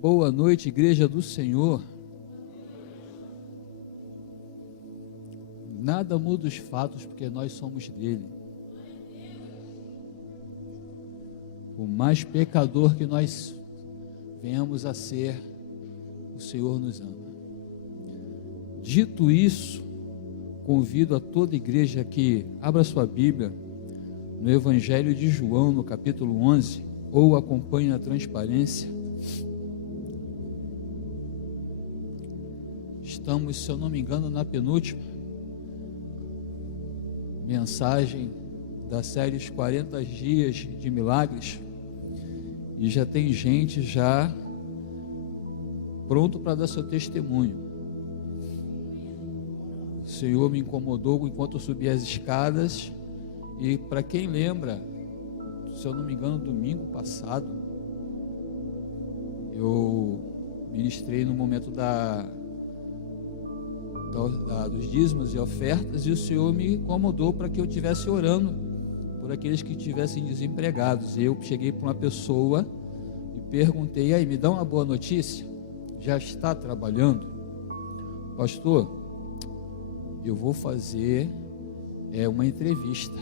Boa noite, igreja do Senhor. Nada muda os fatos, porque nós somos dele. Por mais pecador que nós venhamos a ser, o Senhor nos ama. Dito isso, convido a toda igreja que abra sua Bíblia no Evangelho de João, no capítulo 11, ou acompanhe na transparência. Estamos, se eu não me engano, na penúltima mensagem da série Os 40 Dias de Milagres, e já tem gente já pronto para dar seu testemunho. O Senhor me incomodou enquanto eu subia as escadas, e para quem lembra, se eu não me engano, domingo passado, eu ministrei no momento dos dízimos e ofertas, e o Senhor me incomodou para que eu estivesse orando por aqueles que estivessem desempregados. Eu cheguei para uma pessoa e perguntei: aí, me dá uma boa notícia? Já está trabalhando? Pastor, eu vou fazer uma entrevista.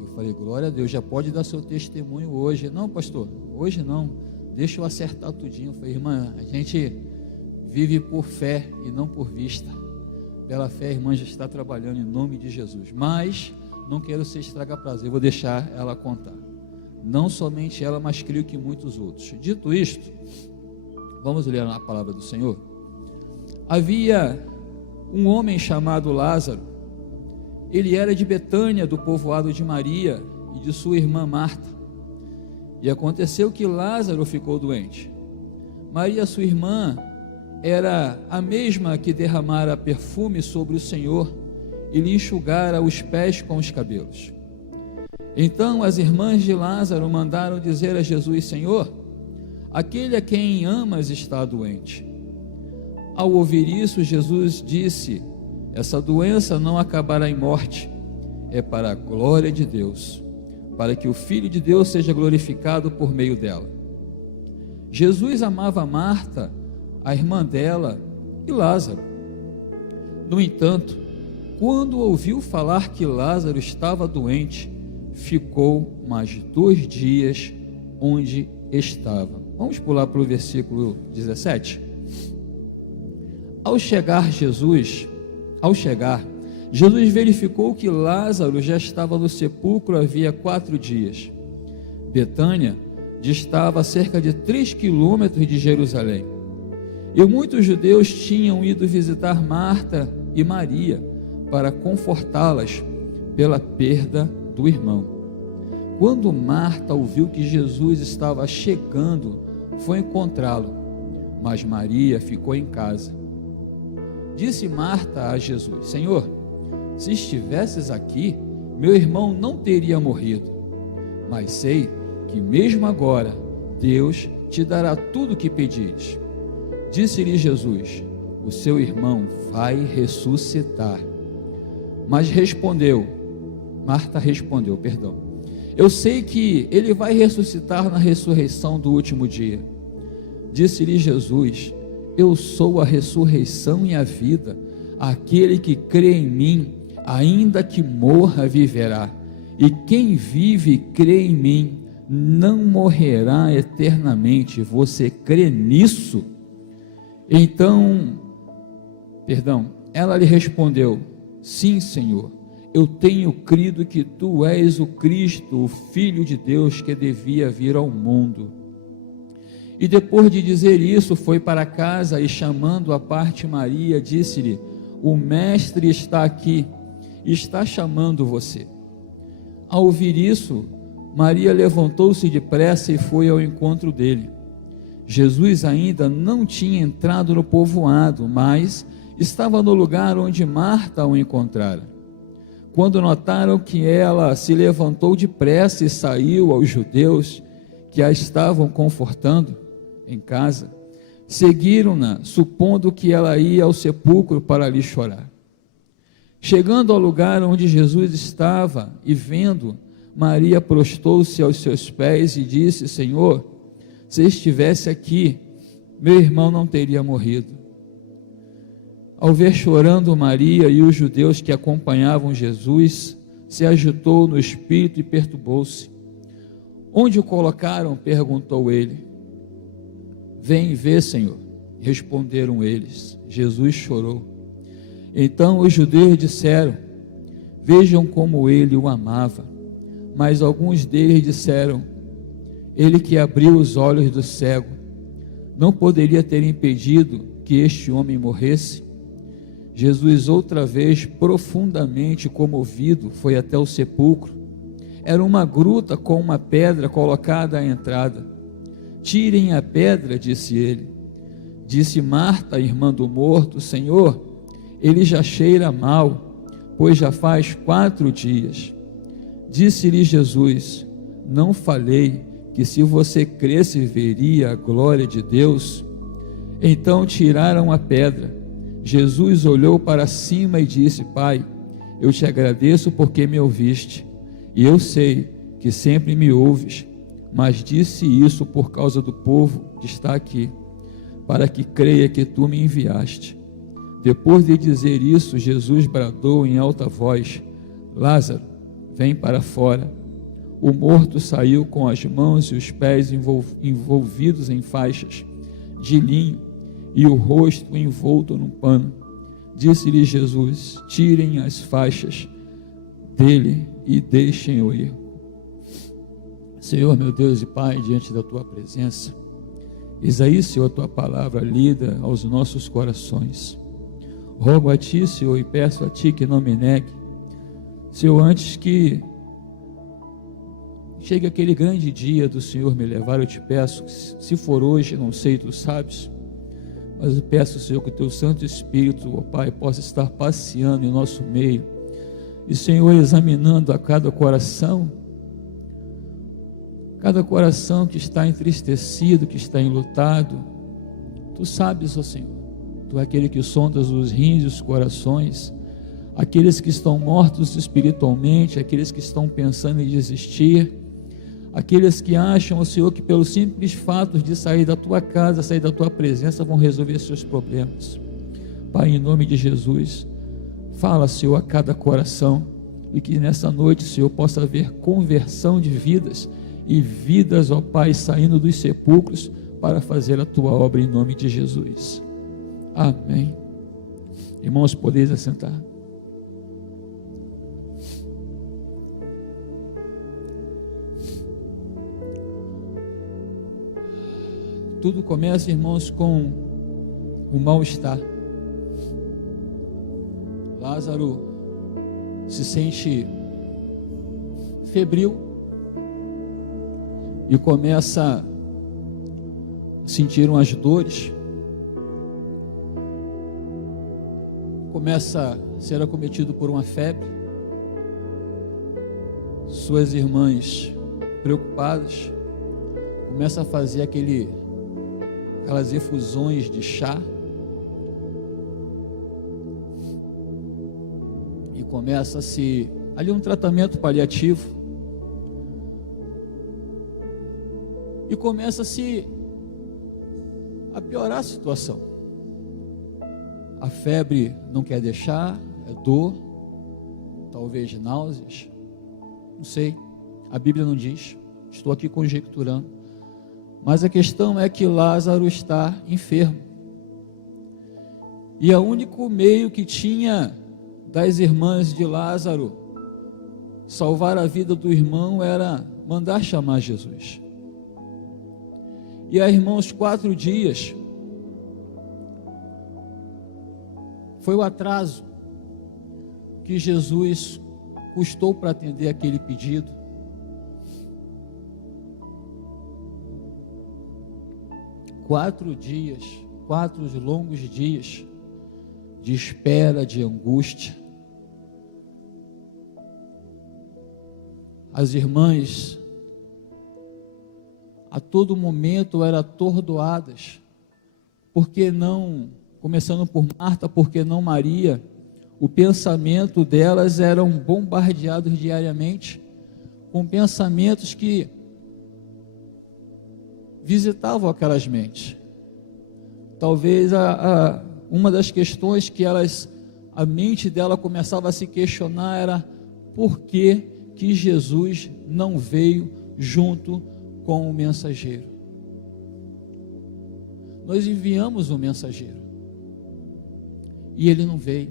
Eu falei: glória a Deus, já pode dar seu testemunho hoje. Não, pastor, hoje não, deixa eu acertar tudinho. Eu falei: irmã, a gente vive por fé e não por vista. Pela fé, a irmã já está trabalhando em nome de Jesus. Mas não quero ser estraga-prazer, vou deixar ela contar. Não somente ela, mas creio que muitos outros. Dito isto, vamos ler a palavra do Senhor. Havia um homem chamado Lázaro. Ele era de Betânia, do povoado de Maria e de sua irmã Marta. E aconteceu que Lázaro ficou doente. Maria, sua irmã, era a mesma que derramara perfume sobre o Senhor e lhe enxugara os pés com os cabelos. Então as irmãs de Lázaro mandaram dizer a Jesus: Senhor, aquele a quem amas está doente. Ao ouvir isso, Jesus disse: essa doença não acabará em morte, é para a glória de Deus, para que o Filho de Deus seja glorificado por meio dela. Jesus amava Marta, a irmã dela, e Lázaro. No entanto, quando ouviu falar que Lázaro estava doente, ficou mais 2 dias onde estava. Vamos pular para o versículo 17. Ao chegar, Jesus verificou que Lázaro já estava no sepulcro havia 4 dias. Betânia distava a cerca de 3 quilômetros de Jerusalém. E muitos judeus tinham ido visitar Marta e Maria para confortá-las pela perda do irmão. Quando Marta ouviu que Jesus estava chegando, foi encontrá-lo, mas Maria ficou em casa. Disse Marta a Jesus: Senhor, se estivesses aqui, meu irmão não teria morrido. Mas sei que mesmo agora Deus te dará tudo o que pedires. Disse-lhe Jesus: o seu irmão vai ressuscitar. Marta respondeu, eu sei que ele vai ressuscitar na ressurreição do último dia. Disse-lhe Jesus: eu sou a ressurreição e a vida. Aquele que crê em mim, ainda que morra, viverá. E quem vive e crê em mim, não morrerá eternamente. Você crê nisso? Ela lhe respondeu: sim, Senhor, eu tenho crido que tu és o Cristo, o Filho de Deus, que devia vir ao mundo. E depois de dizer isso, foi para casa e, chamando à parte Maria, disse-lhe: o mestre está aqui, está chamando você. Ao ouvir isso, Maria levantou-se depressa e foi ao encontro dele. Jesus ainda não tinha entrado no povoado, mas estava no lugar onde Marta o encontrara. Quando notaram que ela se levantou depressa e saiu aos judeus que a estavam confortando em casa, seguiram-na, supondo que ela ia ao sepulcro para ali chorar. Chegando ao lugar onde Jesus estava e vendo, Maria prostou-se aos seus pés e disse: Senhor, se estivesse aqui, meu irmão não teria morrido. Ao ver chorando Maria e os judeus que acompanhavam Jesus, se agitou no espírito e perturbou-se. Onde o colocaram? Perguntou ele. Vem ver, Senhor. Responderam eles. Jesus chorou. Então os judeus disseram: vejam como ele o amava. Mas alguns deles disseram: ele que abriu os olhos do cego, não poderia ter impedido que este homem morresse? Jesus, outra vez, profundamente comovido, foi até o sepulcro. Era uma gruta com uma pedra colocada à entrada. Tirem a pedra, disse ele. Disse Marta, irmã do morto: Senhor, ele já cheira mal, pois já faz 4 dias. Disse-lhe Jesus: não falei que se você cresce veria a glória de Deus? Então tiraram a pedra. Jesus olhou para cima e disse: Pai, eu te agradeço porque me ouviste, e eu sei que sempre me ouves, mas disse isso por causa do povo que está aqui, para que creia que tu me enviaste. Depois de dizer isso, Jesus bradou em alta voz: Lázaro, vem para fora. O morto saiu com as mãos e os pés envolvidos em faixas de linho e o rosto envolto num pano. Disse-lhe Jesus: tirem as faixas dele e deixem-o ir. Senhor, meu Deus e Pai, diante da tua presença, eis aí, Senhor, a tua palavra lida aos nossos corações. Rogo a ti, Senhor, e peço a ti que não me negue, Senhor, antes que chegue aquele grande dia do Senhor me levar, eu te peço, se for hoje, não sei, tu sabes, mas eu peço, Senhor, que o teu Santo Espírito, ó Pai, possa estar passeando em nosso meio, e, Senhor, examinando a cada coração que está entristecido, que está enlutado. Tu sabes, ó Senhor, tu é aquele que sondas os rins e os corações, aqueles que estão mortos espiritualmente, aqueles que estão pensando em desistir, aqueles que acham, ó Senhor, que pelo simples fato de sair da tua casa, sair da tua presença, vão resolver seus problemas. Pai, em nome de Jesus, fala, Senhor, a cada coração, e que nessa noite, Senhor, possa haver conversão de vidas, e vidas, ó Pai, saindo dos sepulcros para fazer a tua obra em nome de Jesus. Amém. Irmãos, podeis assentar. Tudo começa, irmãos, com o mal-estar. Lázaro se sente febril e começa a sentir umas dores, começa a ser acometido por uma febre. Suas irmãs, preocupadas, começam a fazer aquelas efusões de chá, e começa-se ali um tratamento paliativo, e começa-se a piorar a situação. A febre não quer deixar, é dor, talvez náuseas, não sei, a Bíblia não diz, estou aqui conjecturando, mas a questão é que Lázaro está enfermo, e o único meio que tinha das irmãs de Lázaro salvar a vida do irmão era mandar chamar Jesus. E aí, irmãos, 4 dias foi o atraso que Jesus custou para atender aquele pedido. Quatro longos dias de espera, de angústia. As irmãs a todo momento eram atordoadas, porque não, começando por Marta, porque não Maria, o pensamento delas eram bombardeados diariamente, com pensamentos que visitavam aquelas mentes. Talvez uma das questões que a mente dela começava a se questionar era: por que Jesus não veio junto com o mensageiro? Nós enviamos o mensageiro e ele não veio.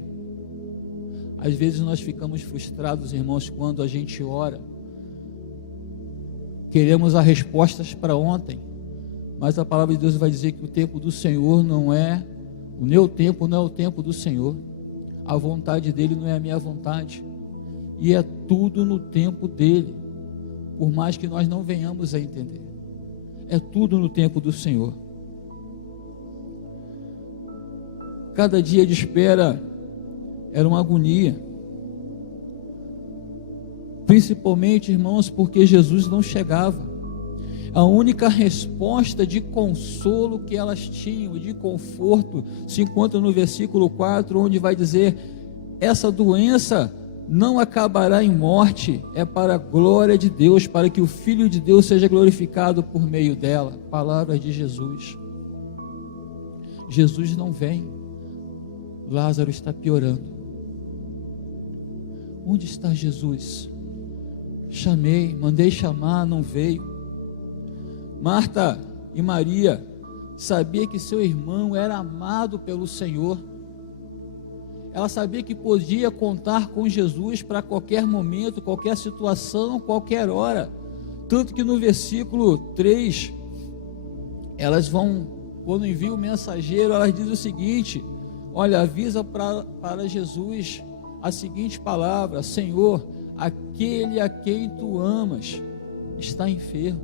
Às vezes nós ficamos frustrados, irmãos, quando a gente ora, queremos as respostas para ontem, mas a palavra de Deus vai dizer que o tempo do Senhor não é, o meu tempo não é o tempo do Senhor, a vontade dele não é a minha vontade, e é tudo no tempo dele, por mais que nós não venhamos a entender, é tudo no tempo do Senhor. Cada dia de espera era uma agonia, principalmente, irmãos, porque Jesus não chegava. A única resposta de consolo que elas tinham, de conforto, se encontra no versículo 4, onde vai dizer: essa doença não acabará em morte, é para a glória de Deus, para que o Filho de Deus seja glorificado por meio dela. Palavras de Jesus. Jesus não vem, Lázaro está piorando. Onde está Jesus? Chamei, mandei chamar, não veio. Marta e Maria sabia que seu irmão era amado pelo Senhor. Ela sabia que podia contar com Jesus para qualquer momento, qualquer situação, qualquer hora. Tanto que no versículo 3, elas vão, quando envia o mensageiro, elas dizem o seguinte: olha, avisa para Jesus a seguinte palavra: Senhor, aquele a quem tu amas está enfermo,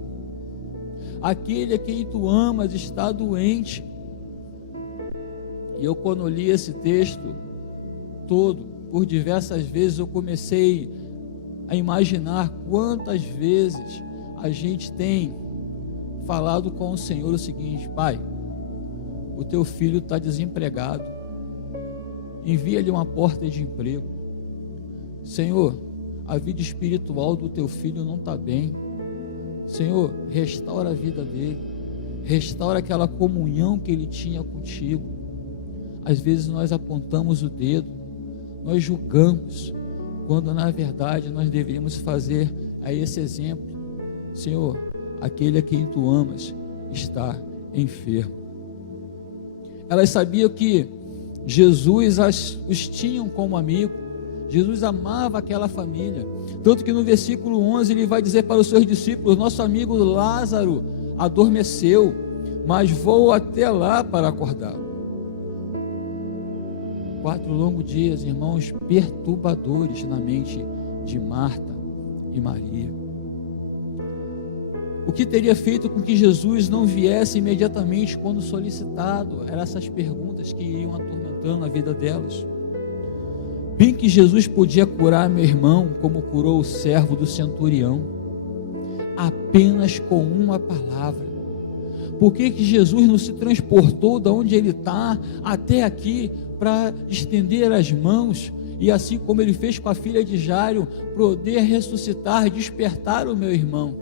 aquele a quem tu amas está doente. E eu, quando li esse texto todo, por diversas vezes, eu comecei a imaginar quantas vezes a gente tem falado com o Senhor o seguinte: Pai, o teu filho está desempregado, envia-lhe uma porta de emprego. Senhor, a vida espiritual do teu filho não está bem. Senhor, restaura a vida dele, restaura aquela comunhão que ele tinha contigo. Às vezes nós apontamos o dedo, nós julgamos, quando na verdade nós deveríamos fazer a esse exemplo: Senhor, aquele a quem tu amas está enfermo. Elas sabiam que Jesus os tinham como amigo. Jesus amava aquela família, tanto que no versículo 11 ele vai dizer para os seus discípulos: nosso amigo Lázaro adormeceu, mas vou até lá para acordá-lo. 4 longos dias, irmãos, perturbadores na mente de Marta e Maria. O que teria feito com que Jesus não viesse imediatamente quando solicitado? Eram essas perguntas que iam atormentando a vida delas. Bem que Jesus podia curar meu irmão, como curou o servo do centurião, apenas com uma palavra. Por que Jesus não se transportou de onde ele está até aqui para estender as mãos e, assim como ele fez com a filha de Jairo, poder ressuscitar, despertar o meu irmão?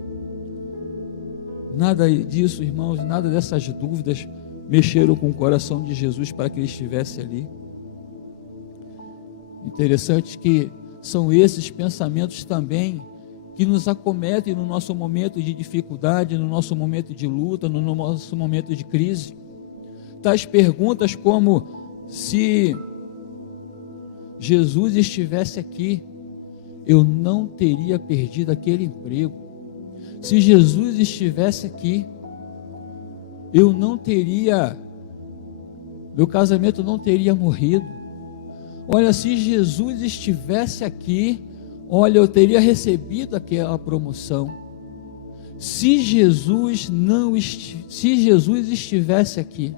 Nada disso, irmãos, nada dessas dúvidas mexeram com o coração de Jesus para que ele estivesse ali. Interessante que são esses pensamentos também que nos acometem no nosso momento de dificuldade, no nosso momento de luta, no nosso momento de crise. Tais perguntas como: se Jesus estivesse aqui, eu não teria perdido aquele emprego. Se Jesus estivesse aqui, eu não teria, meu casamento não teria morrido. Olha, se Jesus estivesse aqui, olha, eu teria recebido aquela promoção. Se Jesus estivesse aqui,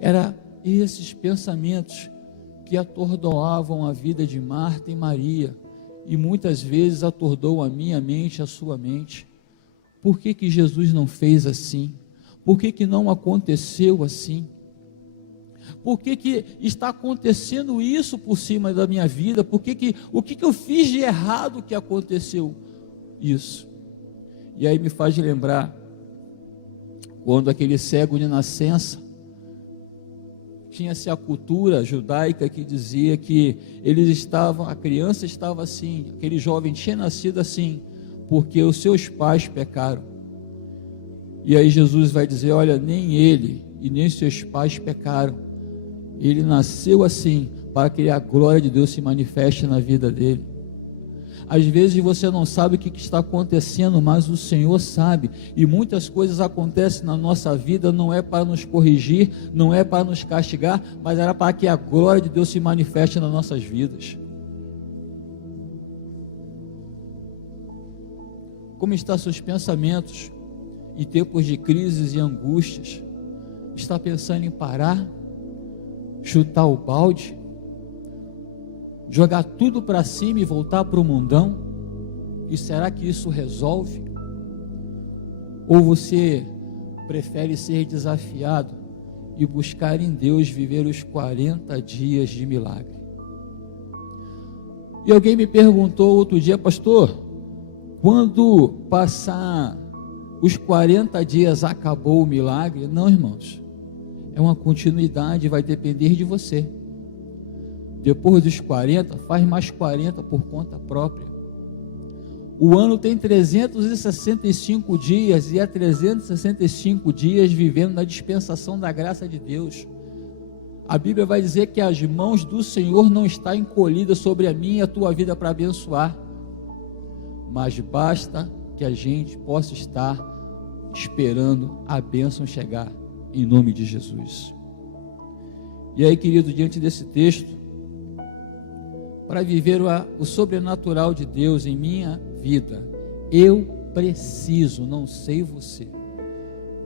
era esses pensamentos que atordoavam a vida de Marta e Maria, e muitas vezes atordoam a minha mente, a sua mente. Por que Jesus não fez assim? Por que não aconteceu assim? Por que está acontecendo isso por cima da minha vida? O que eu fiz de errado que aconteceu isso? E aí me faz lembrar quando aquele cego de nascença, tinha-se a cultura judaica que dizia que a criança estava assim, aquele jovem tinha nascido assim, porque os seus pais pecaram. E aí Jesus vai dizer: olha, nem ele e nem seus pais pecaram, ele nasceu assim, para que a glória de Deus se manifeste na vida dele. Às vezes você não sabe o que está acontecendo, mas o Senhor sabe, e muitas coisas acontecem na nossa vida, não é para nos corrigir, não é para nos castigar, mas era para que a glória de Deus se manifeste nas nossas vidas. Como estão seus pensamentos em tempos de crises e angústias? Está pensando em parar, chutar o balde, jogar tudo para cima e voltar para o mundão? E será que isso resolve? Ou você prefere ser desafiado e buscar em Deus viver os 40 dias de milagre? E alguém me perguntou outro dia: pastor, quando passar os 40 dias acabou o milagre? Não, irmãos, é uma continuidade, vai depender de você. Depois dos 40, faz mais 40 por conta própria. O ano tem 365 dias, e é 365 dias vivendo na dispensação da graça de Deus. A Bíblia vai dizer que as mãos do Senhor não estão encolhidas sobre a minha e a tua vida para abençoar, mas basta que a gente possa estar esperando a bênção chegar, em nome de Jesus. E aí, querido, diante desse texto, para viver o sobrenatural de Deus em minha vida, eu preciso, não sei você,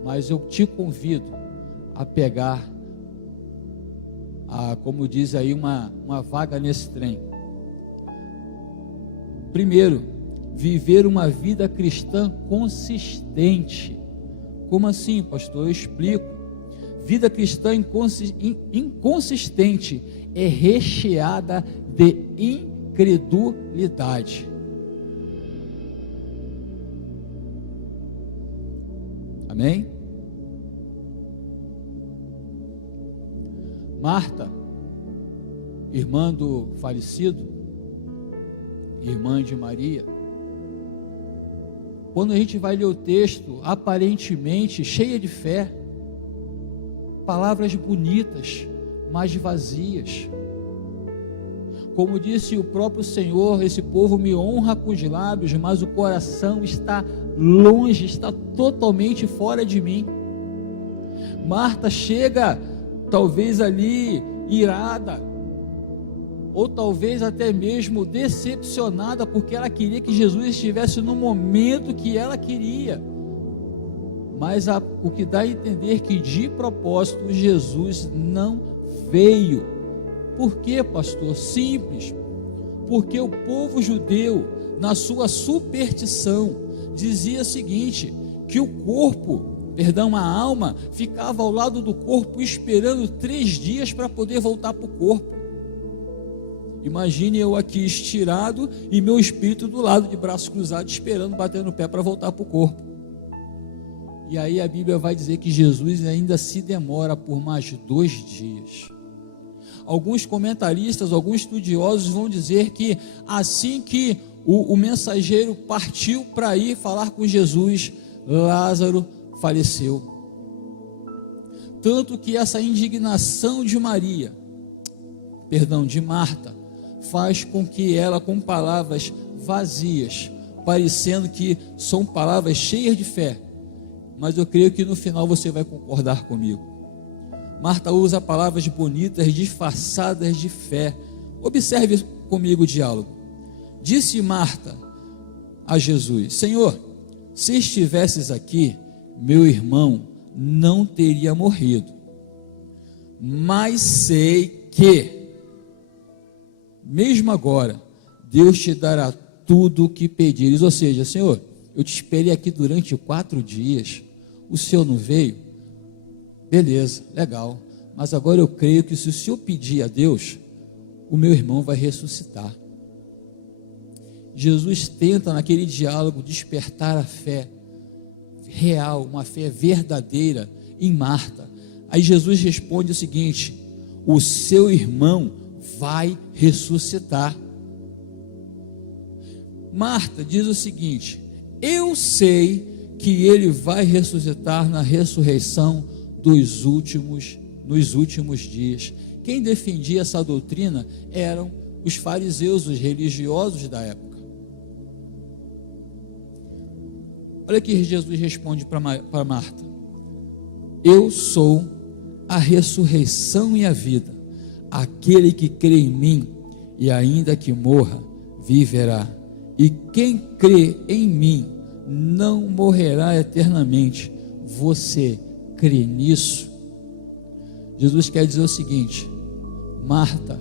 mas eu te convido a pegar, como diz aí, uma vaga nesse trem. Primeiro, viver uma vida cristã consistente. Como assim, pastor? Eu explico. Vida cristã inconsistente é recheada de incredulidade. Amém? Marta, irmã do falecido, irmã de Maria, quando a gente vai ler o texto, aparentemente cheia de fé, palavras bonitas, mas vazias. Como disse o próprio Senhor: esse povo me honra com os lábios, mas o coração está longe, está totalmente fora de mim. Marta chega, talvez ali irada, ou talvez até mesmo decepcionada, porque ela queria que Jesus estivesse no momento que ela queria. Mas o que dá a entender que de propósito Jesus não veio. Por quê, pastor? Simples, porque o povo judeu, na sua superstição, dizia o seguinte, que a alma ficava ao lado do corpo esperando 3 dias para poder voltar para o corpo. Imagine eu aqui estirado e meu espírito do lado, de braço cruzado, esperando, batendo o pé para voltar para o corpo. E aí a Bíblia vai dizer que Jesus ainda se demora por mais 2 dias. Alguns comentaristas, alguns estudiosos vão dizer que assim que o mensageiro partiu para ir falar com Jesus, Lázaro faleceu. Tanto que essa indignação de Marta, faz com que ela, com palavras vazias, parecendo que são palavras cheias de fé, mas eu creio que no final você vai concordar comigo. Marta usa palavras bonitas, disfarçadas de fé. Observe comigo o diálogo. Disse Marta a Jesus: Senhor, se estivesses aqui, meu irmão não teria morrido. Mas sei que, mesmo agora, Deus te dará tudo o que pedires. Ou seja, Senhor, eu te esperei aqui durante 4 dias, o Senhor não veio? Beleza, legal, mas agora eu creio que se o Senhor pedir a Deus, o meu irmão vai ressuscitar. Jesus tenta naquele diálogo despertar a fé, real, uma fé verdadeira em Marta. Aí Jesus responde o seguinte: o seu irmão vai ressuscitar. Marta diz o seguinte: eu sei que ele vai ressuscitar na ressurreição nos últimos dias. Quem defendia essa doutrina eram os fariseus, os religiosos da época. Olha que Jesus responde para Marta: eu sou a ressurreição e a vida. Aquele que crê em mim, e ainda que morra, viverá. E quem crê em mim não morrerá eternamente. Você crê nisso? Jesus quer dizer o seguinte: Marta,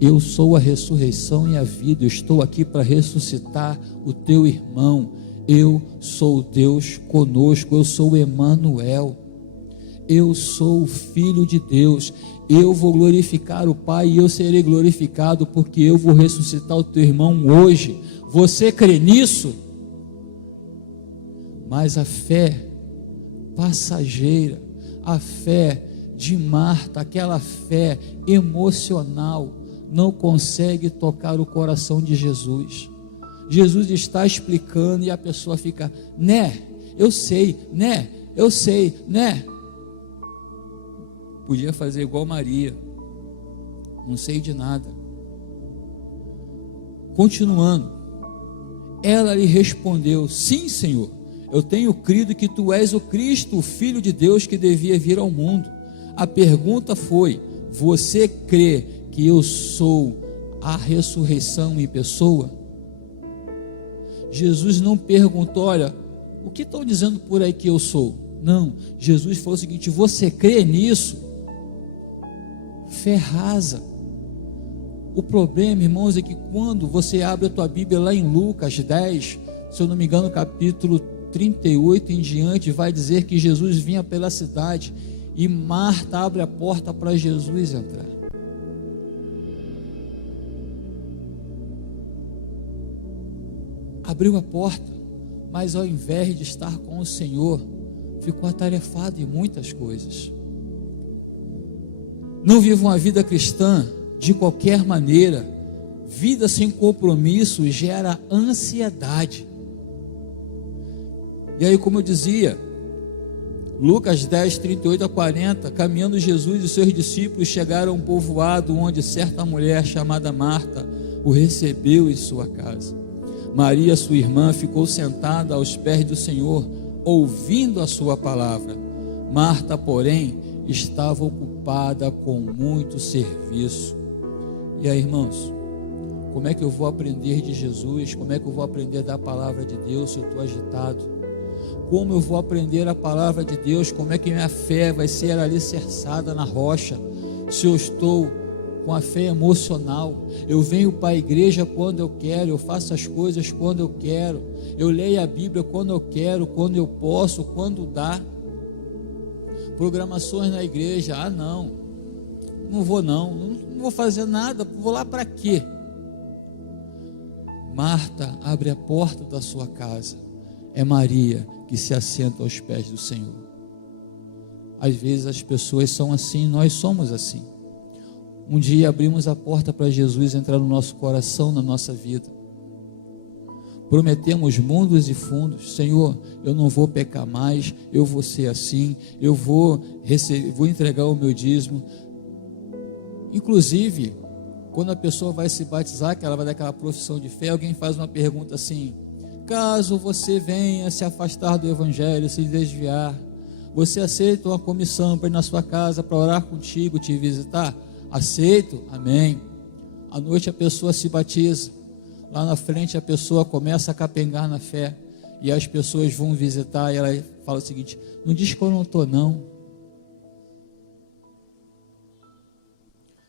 eu sou a ressurreição e a vida. Eu estou aqui para ressuscitar o teu irmão. Eu sou Deus conosco. Eu sou Emanuel. Eu sou o Filho de Deus. Eu vou glorificar o Pai e eu serei glorificado, porque eu vou ressuscitar o teu irmão hoje. Você crê nisso? Mas a fé passageira, a fé de Marta, aquela fé emocional, não consegue tocar o coração de Jesus. Jesus está explicando e a pessoa fica, né? Eu sei, né? Eu sei, né? Podia fazer igual Maria, não sei de nada. Continuando, ela lhe respondeu: sim, Senhor, eu tenho crido que tu és o Cristo, o Filho de Deus que devia vir ao mundo. A pergunta foi: você crê que eu sou a ressurreição em pessoa? Jesus não perguntou: olha, o que estão dizendo por aí que eu sou? Não, Jesus falou o seguinte: você crê nisso? Fé rasa. O problema, irmãos, é que quando você abre a tua Bíblia lá em Lucas 10, se eu não me engano, capítulo 38 em diante, vai dizer que Jesus vinha pela cidade e Marta abre a porta para Jesus entrar. Abriu a porta, mas ao invés de estar com o Senhor, ficou atarefado em muitas coisas. Não viva uma vida cristã de qualquer maneira. Vida sem compromisso gera ansiedade. E aí, como eu dizia, Lucas 10, 38 a 40, caminhando Jesus e seus discípulos chegaram a um povoado onde certa mulher chamada Marta o recebeu em sua casa. Maria, sua irmã, ficou sentada aos pés do Senhor, ouvindo a sua palavra. Marta, porém, estava ocupada com muito serviço. E aí, irmãos, como é que eu vou aprender de Jesus? Como é que eu vou aprender da palavra de Deus se eu estou agitado? Como eu vou aprender a palavra de Deus? Como é que minha fé vai ser alicerçada na rocha se eu estou com a fé emocional? Eu venho para a igreja quando eu quero, eu faço as coisas quando eu quero, eu leio a Bíblia quando eu quero, quando eu posso, quando dá. Programações na igreja, não vou fazer nada, vou lá para quê? Marta abre a porta da sua casa, é Maria que se assenta aos pés do Senhor. Às vezes as pessoas são assim, nós somos assim. Um dia abrimos a porta para Jesus entrar no nosso coração, na nossa vida. Prometemos mundos e fundos: Senhor, eu não vou pecar mais, eu vou ser assim, eu vou entregar o meu dízimo. Inclusive, quando a pessoa vai se batizar, que ela vai dar aquela profissão de fé, alguém faz uma pergunta assim: caso você venha se afastar do evangelho, se desviar, você aceita uma comissão para ir na sua casa, para orar contigo, te visitar? Aceito, amém. À noite a pessoa se batiza, lá na frente a pessoa começa a capengar na fé, e as pessoas vão visitar, e ela fala o seguinte: não diz que eu não estou não.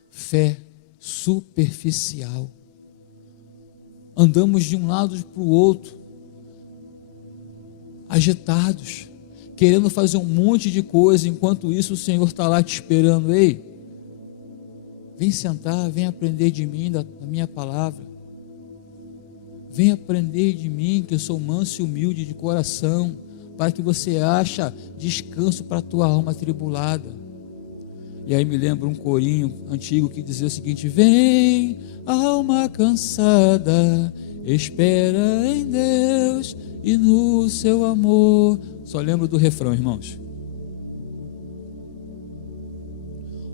Fé superficial. Andamos de um lado para o outro, agitados, querendo fazer um monte de coisa, enquanto isso o Senhor está lá te esperando. Ei, vem sentar, vem aprender de mim, da minha palavra. Vem aprender de mim, que eu sou manso e humilde de coração, Pai, que você acha descanso para a tua alma atribulada. E aí me lembra um corinho antigo que dizia o seguinte: vem, alma cansada, espera em Deus e no seu amor. Só lembro do refrão, irmãos.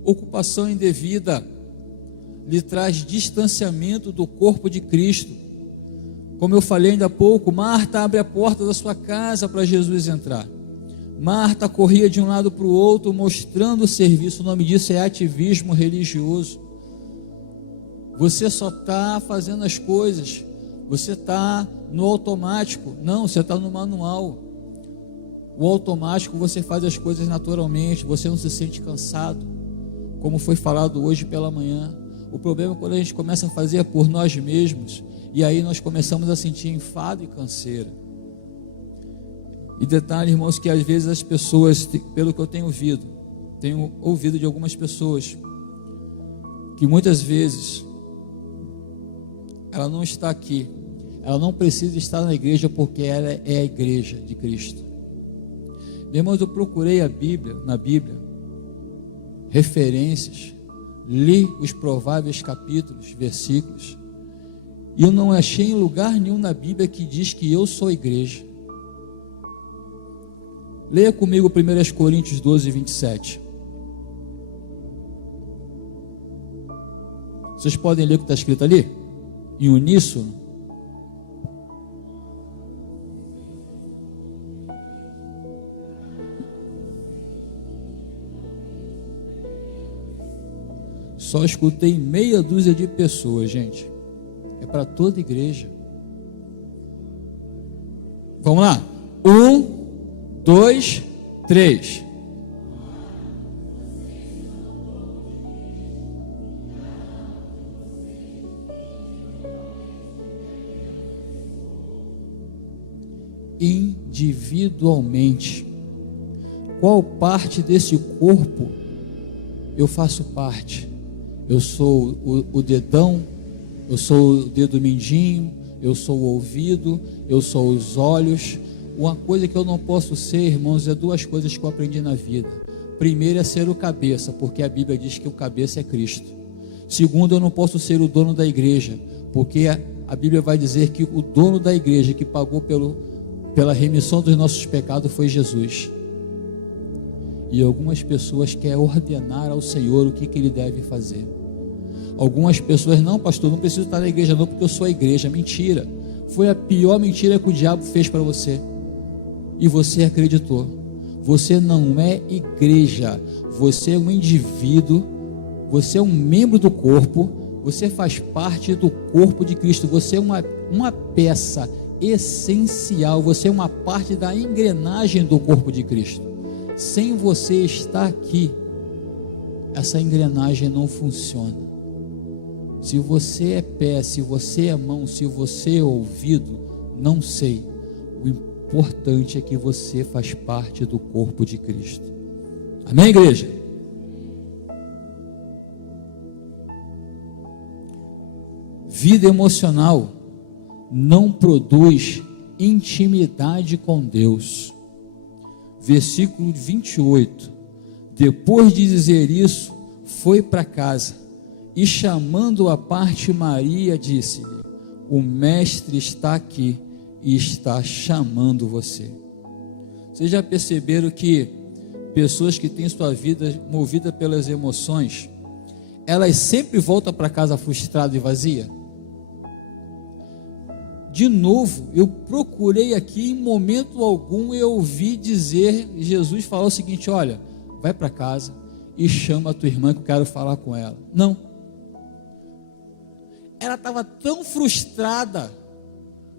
Ocupação indevida lhe traz distanciamento do corpo de Cristo. Como eu falei ainda há pouco, Marta abre a porta da sua casa para Jesus entrar. Marta corria de um lado para o outro, mostrando o serviço. O nome disso é ativismo religioso. Você só está fazendo as coisas, você está no automático. Não, você está no manual. O automático, você faz as coisas naturalmente, você não se sente cansado, como foi falado hoje pela manhã. O problema é quando a gente começa a fazer por nós mesmos, e aí nós começamos a sentir enfado e canseira. E detalhe, irmãos, que às vezes as pessoas, pelo que eu tenho ouvido de algumas pessoas, que muitas vezes ela não está aqui, ela não precisa estar na igreja porque ela é a igreja de Cristo. Irmãos, eu procurei na Bíblia, referências, li os prováveis capítulos, versículos, e eu não achei em lugar nenhum na Bíblia que diz que eu sou igreja. Leia comigo 1 Coríntios 12, 27. Vocês podem ler o que está escrito ali? Em uníssono? Só escutei meia dúzia de pessoas, gente. É para toda igreja. Vamos lá? 1, 2, 3. Individualmente, qual parte desse corpo eu faço parte? Eu sou o dedão, eu sou o dedo mindinho, eu sou o ouvido, eu sou os olhos. Uma coisa que eu não posso ser, irmãos, é duas coisas que eu aprendi na vida. Primeiro é ser o cabeça, porque a Bíblia diz que o cabeça é Cristo. Segundo, eu não posso ser o dono da igreja, porque a Bíblia vai dizer que o dono da igreja que pagou pela remissão dos nossos pecados foi Jesus. E algumas pessoas querem ordenar ao Senhor o que ele deve fazer. Algumas pessoas, não, pastor, não preciso estar na igreja não, porque eu sou a igreja. Mentira. Foi a pior mentira que o diabo fez para você. E você acreditou. Você não é igreja. Você é um indivíduo. Você é um membro do corpo. Você faz parte do corpo de Cristo. Você é uma peça essencial. Você é uma parte da engrenagem do corpo de Cristo. Sem você estar aqui, essa engrenagem não funciona. Se você é pé, se você é mão, se você é ouvido, não sei. O importante é que você faz parte do corpo de Cristo. Amém, igreja? Vida emocional não produz intimidade com Deus. Versículo 28. Depois de dizer isso, foi para casa. E chamando à parte Maria, disse-lhe: o mestre está aqui e está chamando você. Vocês já perceberam que pessoas que têm sua vida movida pelas emoções, elas sempre voltam para casa frustrada e vazia? De novo, eu procurei aqui, em momento algum eu ouvi dizer, Jesus falar o seguinte: olha, vai para casa e chama a tua irmã que eu quero falar com ela. Não. Ela estava tão frustrada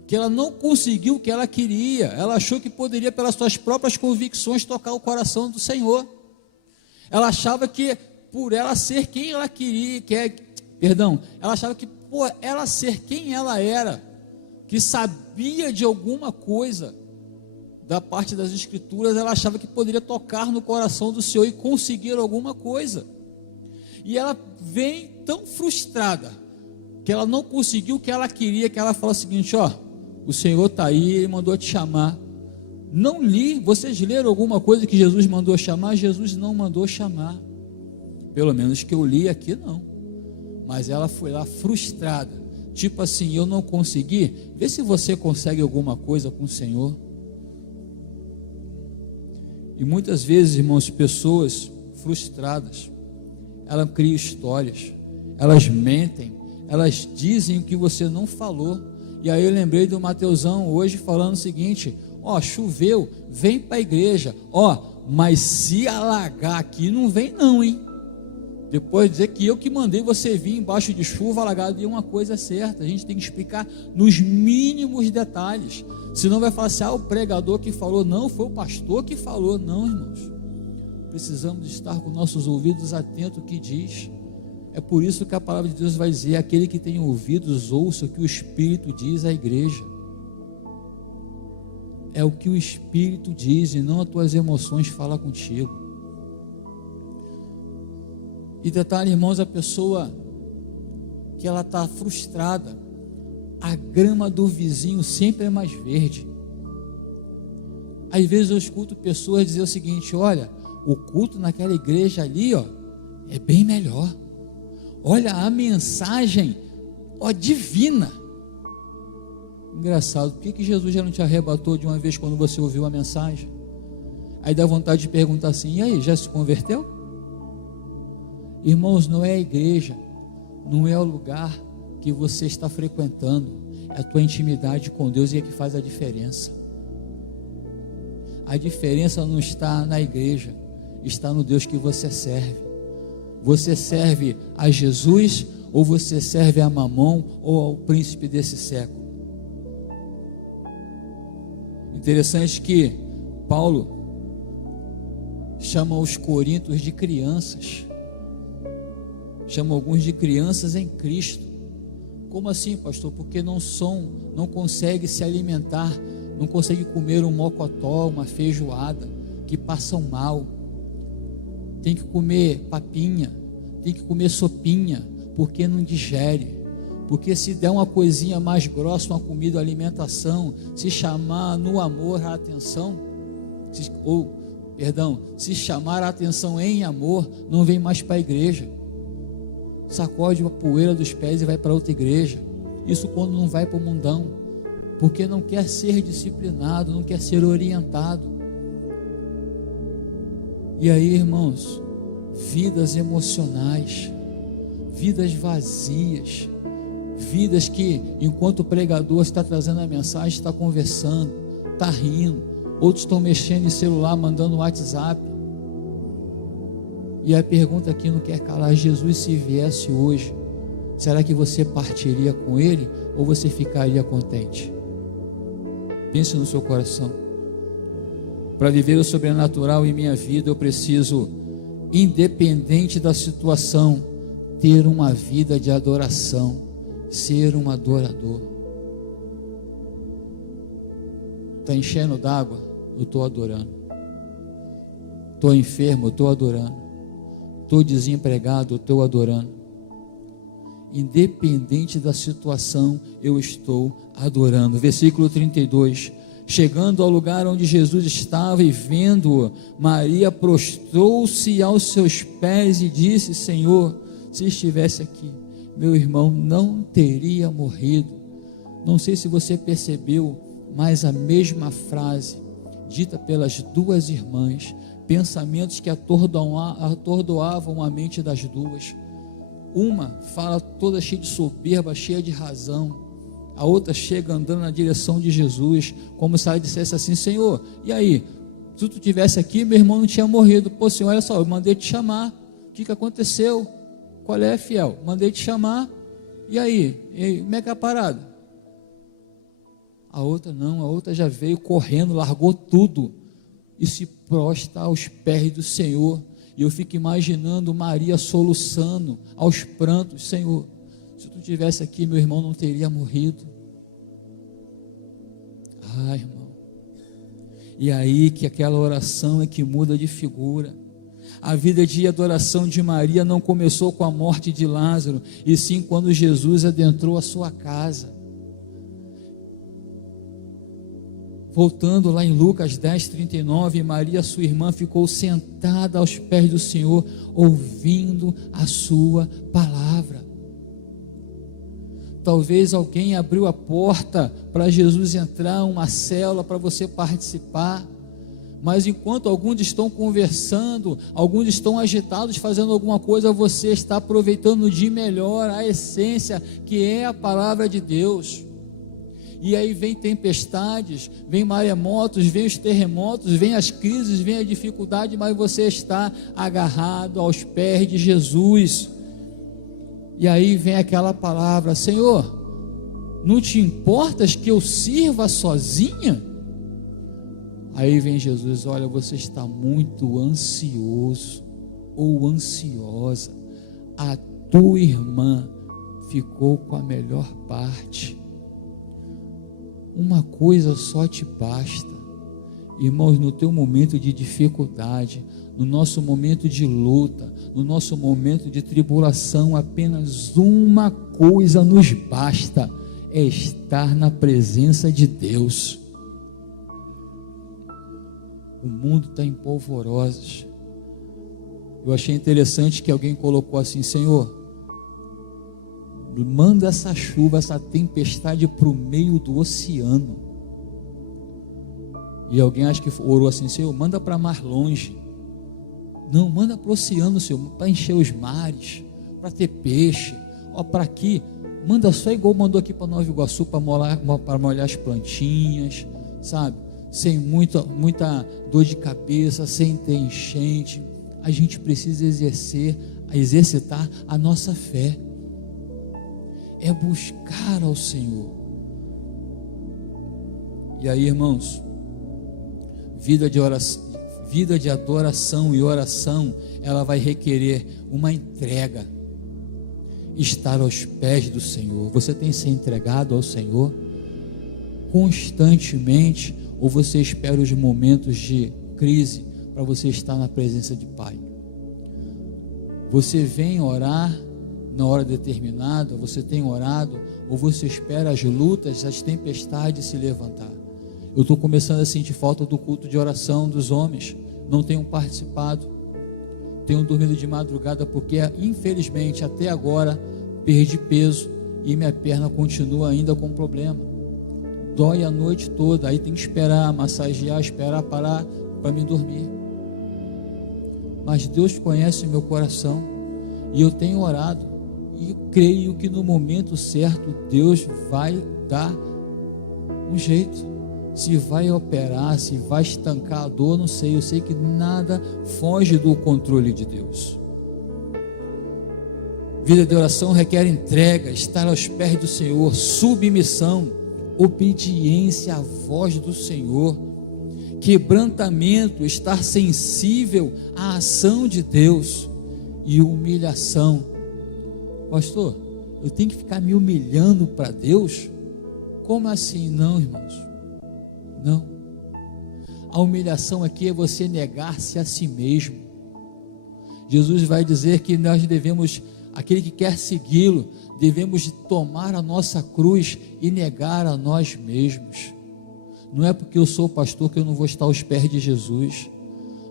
que ela não conseguiu o que ela queria. Ela achou que poderia, pelas suas próprias convicções, tocar o coração do Senhor. Ela achava que por ela ser quem ela queria, ela achava que por ela ser quem ela era, que sabia de alguma coisa da parte das Escrituras, ela achava que poderia tocar no coração do Senhor e conseguir alguma coisa. E ela vem tão frustrada que ela não conseguiu o que ela queria, que ela fala o seguinte: ó, o Senhor está aí, Ele mandou te chamar Não li. Vocês leram alguma coisa que Jesus mandou chamar? Jesus não mandou chamar. Pelo menos que eu li aqui, não. Mas ela foi lá frustrada. Tipo assim, eu não consegui. Vê se você consegue alguma coisa com o Senhor. E muitas vezes, irmãos, pessoas frustradas, elas criam histórias, elas mentem, elas dizem o que você não falou. E aí eu lembrei do Mateusão hoje falando o seguinte: ó, choveu, vem para a igreja, ó, mas se alagar aqui não vem não, hein? Depois de dizer que eu que mandei você vir embaixo de chuva alagado. E uma coisa é certa, a gente tem que explicar nos mínimos detalhes, senão vai falar assim, o pregador que falou. Não, foi o pastor que falou. Não, irmãos, precisamos estar com nossos ouvidos atentos ao que diz. É por isso que a palavra de Deus vai dizer: aquele que tem ouvidos, ouça o que o Espírito diz à igreja. É o que o Espírito diz, e não as tuas emoções falam contigo. E detalhe, irmãos, a pessoa que ela está frustrada, a grama do vizinho sempre é mais verde. Às vezes eu escuto pessoas dizer o seguinte: olha, o culto naquela igreja ali, ó, é bem melhor. Olha, a mensagem, ó, divina. Engraçado, por que Jesus já não te arrebatou de uma vez quando você ouviu a mensagem? Aí dá vontade de perguntar assim: e aí, já se converteu? Irmãos, não é a igreja, não é o lugar que você está frequentando, é a tua intimidade com Deus e é que faz a diferença. A diferença não está na igreja, está no Deus que você serve. Você serve a Jesus ou você serve a Mamon ou ao príncipe desse século? Interessante que Paulo chama os coríntios de crianças. Chama alguns de crianças em Cristo. Como assim, pastor? Porque não consegue se alimentar, não consegue comer um mocotó, uma feijoada, que passam mal. Tem que comer papinha, tem que comer sopinha, porque não digere. Porque se der uma coisinha mais grossa, uma comida, uma alimentação, se chamar no amor a atenção, se chamar a atenção em amor, não vem mais para a igreja. Sacode a poeira dos pés e vai para outra igreja. Isso quando não vai para o mundão, porque não quer ser disciplinado, não quer ser orientado. E aí, irmãos, vidas emocionais, vidas vazias, vidas que enquanto o pregador está trazendo a mensagem, está conversando, está rindo, outros estão mexendo em celular, mandando WhatsApp. E a pergunta aqui não quer calar: Jesus, se viesse hoje, será que você partiria com Ele ou você ficaria contente? Pense no seu coração. Para viver o sobrenatural em minha vida, eu preciso, independente da situação, ter uma vida de adoração, ser um adorador. Está enchendo d'água? Eu estou adorando. Estou enfermo? Eu estou adorando. Estou desempregado, eu estou adorando. Independente da situação, eu estou adorando. Versículo 32. Chegando ao lugar onde Jesus estava e vendo-o, Maria prostrou-se aos seus pés e disse: Senhor, se estivesse aqui, meu irmão não teria morrido. Não sei se você percebeu, mas a mesma frase dita pelas duas irmãs, pensamentos que atordoavam a mente das duas. Uma fala toda cheia de soberba, cheia de razão. A outra chega andando na direção de Jesus, como se ela dissesse assim: Senhor, e aí? Se tu estivesse aqui, meu irmão não tinha morrido. Pô, Senhor, olha só, eu mandei te chamar. O que aconteceu? Qual é, fiel? Mandei te chamar. E aí? Como é que é a parada? A outra não, a outra já veio correndo, largou tudo e se prostra aos pés do Senhor. E eu fico imaginando Maria soluçando aos prantos: Senhor, se tu estivesse aqui, meu irmão não teria morrido. Ah, irmão, e aí que aquela oração é que muda de figura. A vida de adoração de Maria não começou com a morte de Lázaro, e sim quando Jesus adentrou a sua casa. Voltando lá em Lucas 10:39, Maria, sua irmã, ficou sentada aos pés do Senhor, ouvindo a sua palavra. Talvez alguém abriu a porta para Jesus entrar, uma célula para você participar, mas enquanto alguns estão conversando, alguns estão agitados fazendo alguma coisa, você está aproveitando de melhor a essência que é a palavra de Deus. E aí vem tempestades, vem maremotos, vem os terremotos, vem as crises, vem a dificuldade, mas você está agarrado aos pés de Jesus. E aí vem aquela palavra: Senhor, não te importas que eu sirva sozinha? Aí vem Jesus: olha, você está muito ansioso ou ansiosa, a tua irmã ficou com a melhor parte. Uma coisa só te basta. Irmãos, no teu momento de dificuldade, no nosso momento de luta, no nosso momento de tribulação, apenas uma coisa nos basta: é estar na presença de Deus. O mundo está em polvorosas. Eu achei interessante que alguém colocou assim: Senhor, manda essa chuva, essa tempestade para o meio do oceano. E alguém acho que orou assim: Senhor, manda para mais longe. Não, manda para o oceano, Senhor, para encher os mares, para ter peixe. Ó, para aqui, manda só igual mandou aqui para Nova Iguaçu, para molhar as plantinhas, sabe? Sem muita dor de cabeça, sem ter enchente. A gente precisa exercitar a nossa fé. É buscar ao Senhor. E aí, irmãos, vida de adoração e oração, ela vai requerer uma entrega, estar aos pés do Senhor. Você tem se entregado ao Senhor constantemente, ou você espera os momentos de crise para você estar na presença de Pai? Você vem orar na hora determinada, você tem orado, ou você espera as lutas, as tempestades se levantar? Eu estou começando a sentir falta do culto de oração dos homens, não tenho participado, tenho dormido de madrugada, porque infelizmente até agora perdi peso e minha perna continua ainda com problema, dói a noite toda, aí tem que esperar massagear, esperar parar para me dormir. Mas Deus conhece o meu coração, e eu tenho orado, e creio que no momento certo Deus vai dar um jeito. Se vai operar, se vai estancar a dor, não sei. Eu sei que nada foge do controle de Deus. Vida de oração requer entrega, estar aos pés do Senhor, submissão, obediência à voz do Senhor, quebrantamento, estar sensível à ação de Deus, e humilhação. Pastor, eu tenho que ficar me humilhando para Deus? Como assim? Não, irmãos, não. A humilhação aqui é você negar-se a si mesmo. Jesus vai dizer que nós devemos, aquele que quer segui-lo, devemos tomar a nossa cruz e negar a nós mesmos. Não é porque eu sou pastor que eu não vou estar aos pés de Jesus.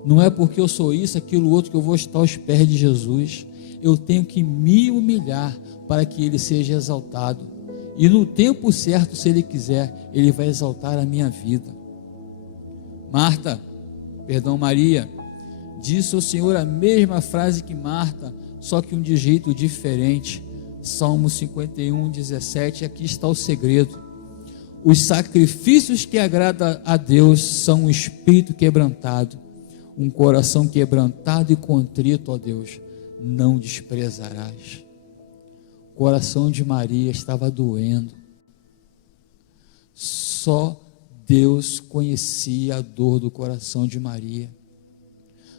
Não é porque eu sou isso, aquilo, outro, que eu vou estar aos pés de Jesus. Eu tenho que me humilhar para que Ele seja exaltado, e no tempo certo, se Ele quiser, Ele vai exaltar a minha vida. Maria, disse ao Senhor a mesma frase que Marta, só que de jeito diferente. Salmo 51:17, aqui está o segredo: os sacrifícios que agradam a Deus são um espírito quebrantado, um coração quebrantado e contrito, ó Deus, não desprezarás. O coração de Maria estava doendo. Só Deus conhecia a dor do coração de Maria.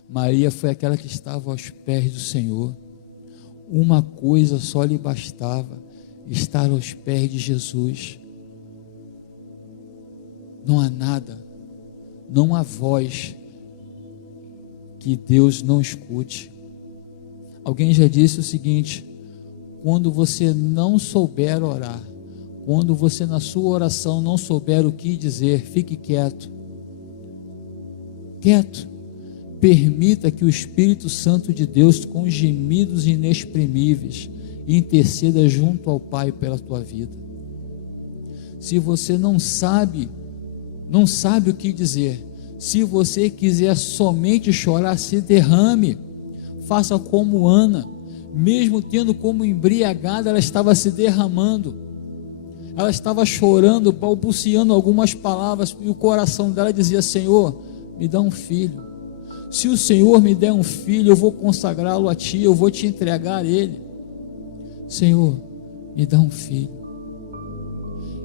Maria foi aquela que estava aos pés do Senhor. Uma coisa só lhe bastava: estar aos pés de Jesus. Não há nada, não há voz que Deus não escute. Alguém já disse o seguinte: quando você não souber orar, quando você na sua oração não souber o que dizer, fique quieto. Quieto. Permita que o Espírito Santo de Deus, com gemidos inexprimíveis, interceda junto ao Pai pela tua vida. Se você não sabe o que dizer, se você quiser somente chorar, se derrame, faça como Ana, mesmo tendo como embriagada, ela estava se derramando, ela estava chorando, balbuciando algumas palavras, e o coração dela dizia: Senhor, me dá um filho. Se o Senhor me der um filho, eu vou consagrá-lo a Ti, eu vou Te entregar ele. Senhor, me dá um filho.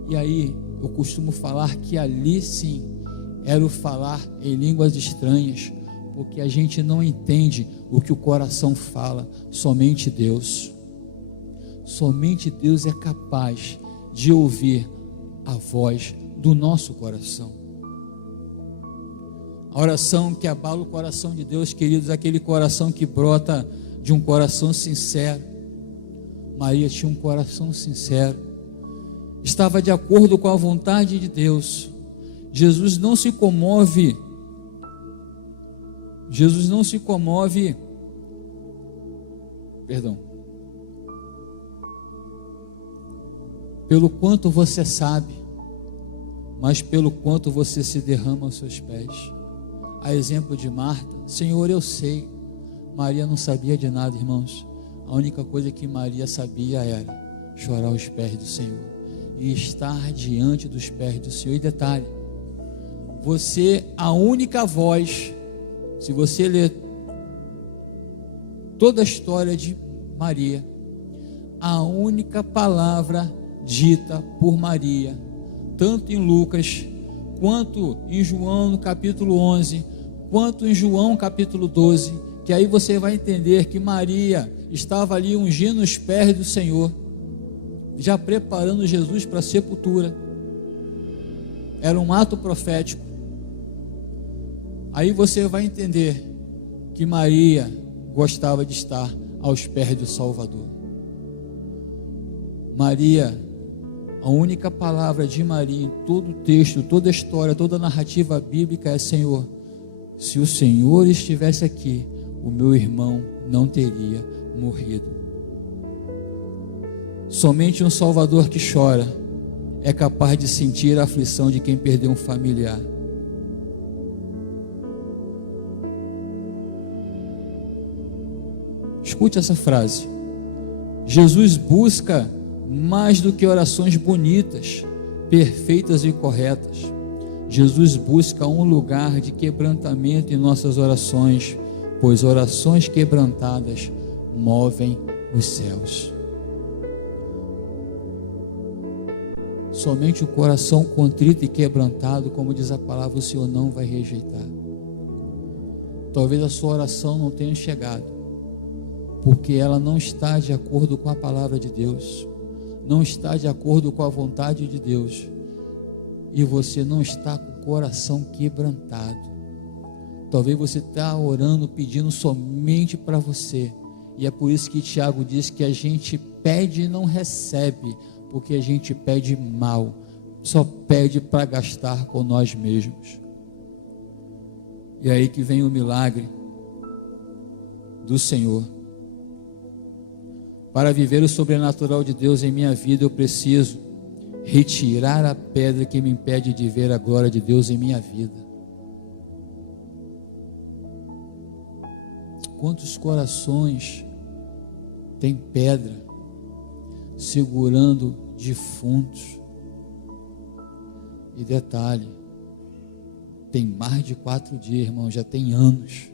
E aí, eu costumo falar que ali sim, era o falar em línguas estranhas, porque a gente não entende o que o coração fala, somente Deus. Somente Deus é capaz de ouvir a voz do nosso coração. A oração que abala o coração de Deus, queridos, é aquele coração que brota de um coração sincero. Maria tinha um coração sincero, estava de acordo com a vontade de Deus. Jesus não se comove pelo quanto você sabe, mas pelo quanto você se derrama aos seus pés. A exemplo de Marta: Senhor, eu sei. Maria não sabia de nada, irmãos. A única coisa que Maria sabia era chorar aos pés do Senhor e estar diante dos pés do Senhor. E detalhe, a única voz, se você ler toda a história de Maria, a única palavra dita por Maria, tanto em Lucas, quanto em João no capítulo 11, quanto em João capítulo 12, que aí você vai entender que Maria estava ali ungindo os pés do Senhor, já preparando Jesus para a sepultura. Era um ato profético. Aí você vai entender que Maria gostava de estar aos pés do Salvador. Maria, a única palavra de Maria em todo o texto, toda a história, toda a narrativa bíblica é: Senhor, se o Senhor estivesse aqui, o meu irmão não teria morrido. Somente um Salvador que chora é capaz de sentir a aflição de quem perdeu um familiar. Escute essa frase: Jesus busca mais do que orações bonitas, perfeitas e corretas. Jesus busca um lugar de quebrantamento em nossas orações, pois orações quebrantadas movem os céus. Somente o coração contrito e quebrantado, como diz a palavra, o Senhor não vai rejeitar. Talvez a sua oração não tenha chegado, porque ela não está de acordo com a palavra de Deus, não está de acordo com a vontade de Deus, e você não está com o coração quebrantado. Talvez você está orando, pedindo somente para você, e é por isso que Tiago diz que a gente pede e não recebe, porque a gente pede mal, só pede para gastar com nós mesmos. E aí que vem o milagre do Senhor. Para viver o sobrenatural de Deus em minha vida, eu preciso retirar a pedra que me impede de ver a glória de Deus em minha vida. Quantos corações tem pedra segurando defuntos? E detalhe, tem mais de 4 dias, irmão, já tem anos.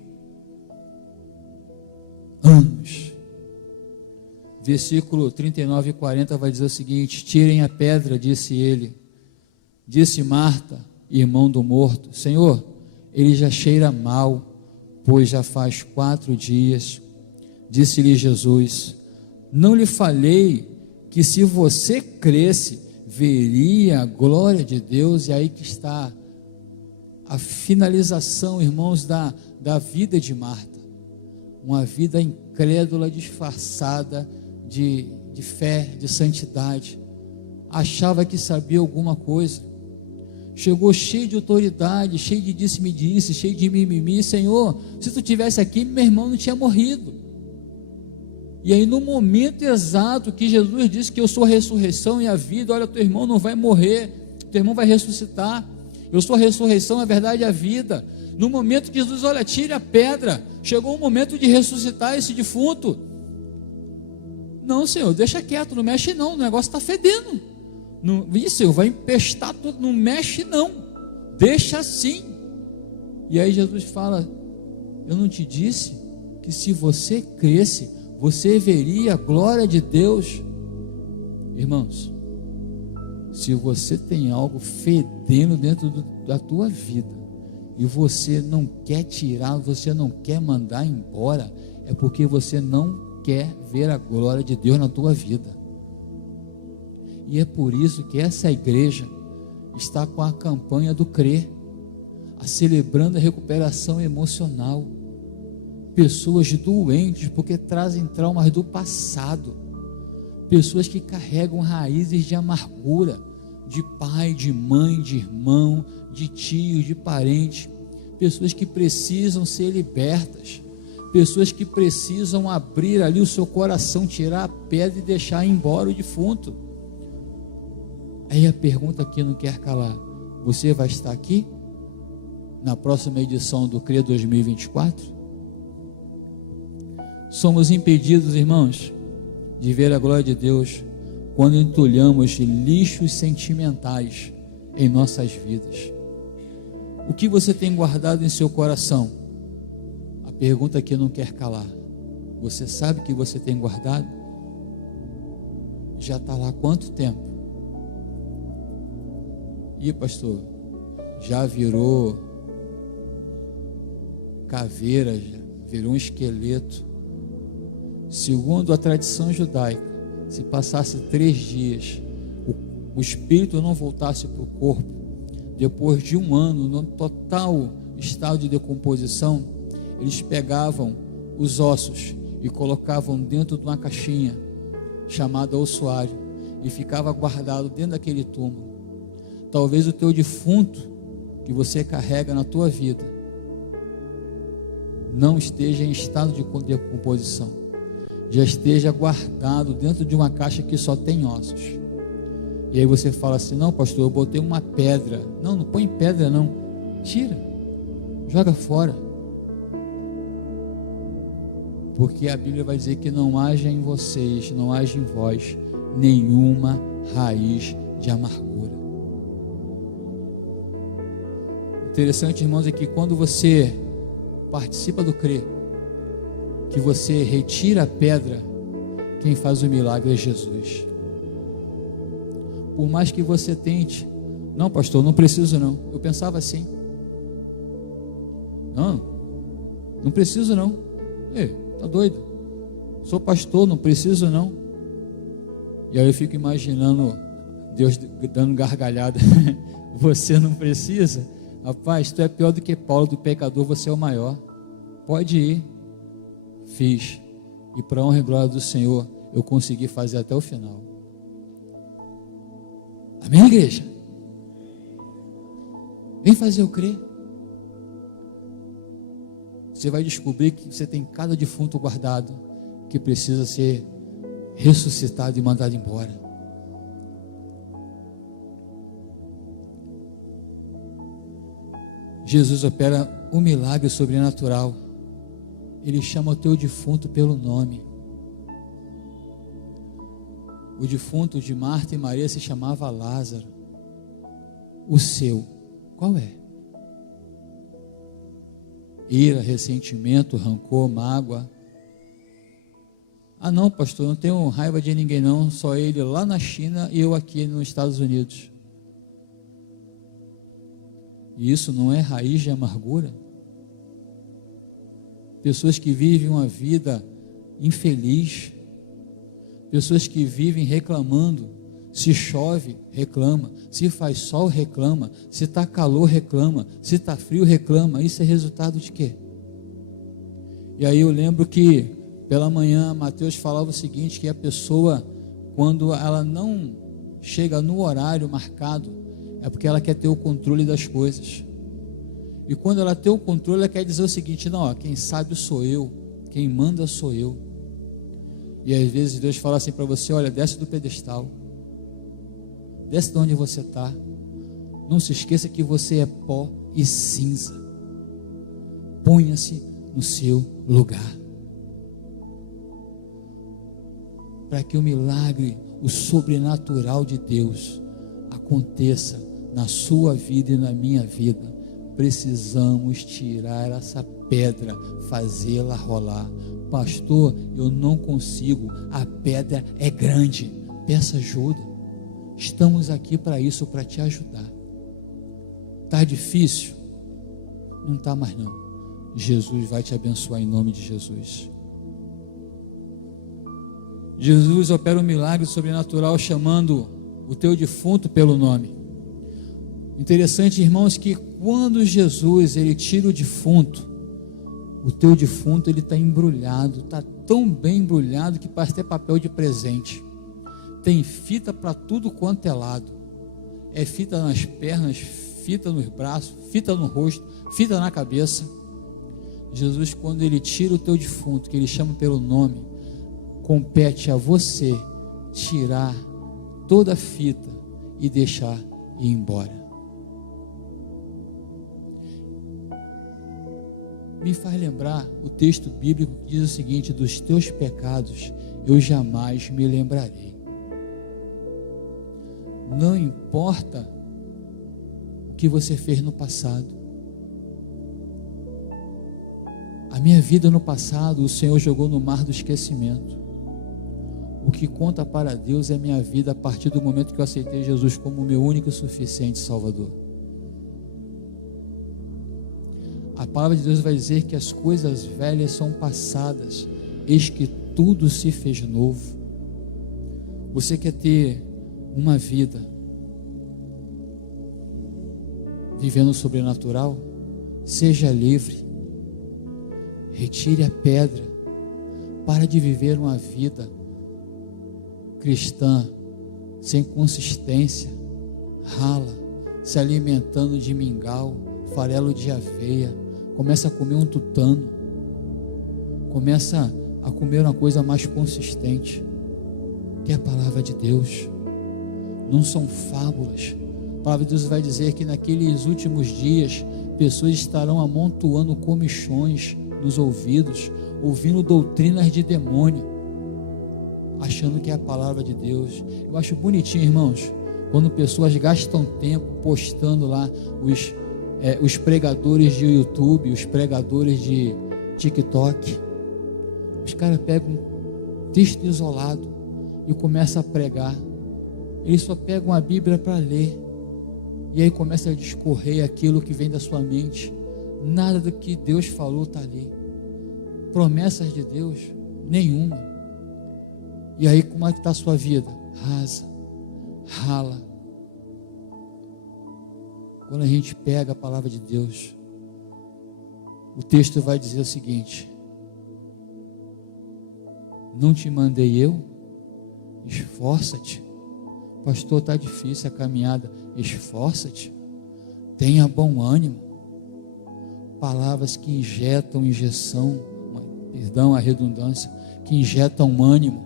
Versículo 39 e 40 vai dizer o seguinte: tirem a pedra, disse ele. Disse Marta, irmão do morto: Senhor, ele já cheira mal, pois já faz 4 dias. Disse-lhe Jesus: não lhe falei que se você cresce, veria a glória de Deus? E aí que está a finalização, irmãos, da vida de Marta. Uma vida incrédula, disfarçada de fé, de santidade. achava que sabia alguma coisa, chegou cheio de autoridade, cheio de disse-me-disse, cheio de mimimi. Senhor, se tu tivesse aqui, meu irmão não tinha morrido. E aí no momento exato que Jesus disse que eu sou a ressurreição e a vida, olha, teu irmão não vai morrer, teu irmão vai ressuscitar, eu sou a ressurreição, a verdade e a vida. No momento que Jesus, olha, tire a pedra, chegou o momento de ressuscitar esse defunto. Não, Senhor, deixa quieto, não mexe não, o negócio está fedendo. Não, isso, eu vai empestar tudo, não mexe não, deixa assim. E aí Jesus fala, eu não te disse que se você cresce, você veria a glória de Deus? Irmãos, se você tem algo fedendo dentro da tua vida, e você não quer tirar, você não quer mandar embora, é porque você não quer ver a glória de Deus na tua vida. E é por isso que essa igreja está com a campanha do Crer, celebrando a recuperação emocional. Pessoas doentes porque trazem traumas do passado, pessoas que carregam raízes de amargura, de pai, de mãe, de irmão, de tio, de parente, pessoas que precisam ser libertas, pessoas que precisam abrir ali o seu coração, tirar a pedra e deixar embora o defunto. Aí a pergunta que não quer calar: você vai estar aqui na próxima edição do CRE 2024? Somos impedidos, irmãos, de ver a glória de Deus quando entulhamos lixos sentimentais em nossas vidas. O que você tem guardado em seu coração? A pergunta que não quer calar: você sabe que você tem guardado? Já está lá há quanto tempo? Ih, pastor, já virou caveira, já virou um esqueleto. Segundo a tradição judaica, se passasse 3 dias, o espírito não voltasse para o corpo, depois de 1 ano, no total estado de decomposição, eles pegavam os ossos e colocavam dentro de uma caixinha chamada ossuário e ficava guardado dentro daquele túmulo. Talvez o teu defunto que você carrega na tua vida não esteja em estado de decomposição, já esteja guardado dentro de uma caixa que só tem ossos. E aí você fala assim: não, pastor, eu botei uma pedra. Não, não põe pedra não, tira, joga fora, porque a Bíblia vai dizer que não haja em vocês, não haja em vós nenhuma raiz de amargura. Interessante, irmãos, é que quando você participa do CRE, que você retira a pedra, quem faz o milagre é Jesus. Por mais que você tente: não, pastor, não preciso não. Eu pensava assim: não preciso não. Ei, tá doido? Sou pastor, não preciso não. E aí eu fico imaginando Deus dando gargalhada. Você não precisa? Rapaz, tu é pior do que Paulo, do pecador você é o maior. Pode ir. Fiz, e para a honra e glória do Senhor, eu consegui fazer até o final. Amém, igreja? Vem fazer o CRE. Você vai descobrir que você tem cada defunto guardado que precisa ser ressuscitado e mandado embora. Jesus opera um milagre sobrenatural. Ele chama o teu defunto pelo nome. O defunto de Marta e Maria se chamava Lázaro. O seu, qual é? Ira, ressentimento, rancor, mágoa. Ah não, pastor, eu não tenho raiva de ninguém não, só ele lá na China e eu aqui nos Estados Unidos. E isso não é raiz de amargura? Pessoas que vivem uma vida infeliz, pessoas que vivem reclamando: se chove, reclama, se faz sol, reclama, se está calor, reclama, se está frio, reclama. Isso é resultado de quê? E aí eu lembro que pela manhã Mateus falava o seguinte: que a pessoa, quando ela não chega no horário marcado, é porque ela quer ter o controle das coisas. E quando ela tem o controle, ela quer dizer o seguinte: não, ó, quem sabe sou eu, quem manda sou eu. E às vezes Deus fala assim para você: olha, desce do pedestal, desce de onde você está, não se esqueça que você é pó e cinza, ponha-se no seu lugar, para que o milagre, o sobrenatural de Deus aconteça na sua vida e na minha vida. Precisamos tirar essa pedra, fazê-la rolar. Pastor, eu não consigo, a pedra é grande. Peça ajuda. Estamos aqui para isso, para te ajudar. Está difícil? Não está mais não. Jesus vai te abençoar em nome de Jesus. Jesus opera um milagre sobrenatural chamando o teu defunto pelo nome. Interessante, irmãos, que quando Jesus ele tira o teu defunto ele está embrulhado, está tão bem embrulhado que parece ter papel de presente. Tem fita para tudo quanto é lado. É fita nas pernas, fita nos braços, fita no rosto, fita na cabeça. Jesus, quando ele tira o teu defunto, que ele chama pelo nome, compete a você tirar toda a fita e deixar ir embora. Me faz lembrar o texto bíblico que diz o seguinte: dos teus pecados eu jamais me lembrarei. Não importa o que você fez no passado. A minha vida no passado, o Senhor jogou no mar do esquecimento. O que conta para Deus é minha vida a partir do momento que eu aceitei Jesus como meu único e suficiente Salvador. A palavra de Deus vai dizer que as coisas velhas são passadas, eis que tudo se fez novo. Você quer ter uma vida vivendo o sobrenatural? Seja livre, retire a pedra, para de viver uma vida cristã sem consistência, rala, se alimentando de mingau, farelo de aveia. Começa a comer um tutano, começa a comer uma coisa mais consistente, que é a palavra de Deus. Não são fábulas. A palavra de Deus vai dizer que naqueles últimos dias pessoas estarão amontoando comichões nos ouvidos, ouvindo doutrinas de demônio, achando que é a palavra de Deus. Eu acho bonitinho, irmãos, quando pessoas gastam tempo postando lá os pregadores de YouTube, os pregadores de TikTok. Os caras pegam um texto isolado e começam a pregar. Eles só pegam a Bíblia para ler, e aí começa a discorrer aquilo que vem da sua mente. Nada do que Deus falou está ali. Promessas de Deus, nenhuma. E aí como é que está a sua vida? Rasa, rala. Quando a gente pega a palavra de Deus, o texto vai dizer o seguinte: não te mandei eu? Esforça-te. Pastor, está difícil a caminhada. Esforça-te, tenha bom ânimo. Palavras que injetam perdão a redundância, que injetam ânimo,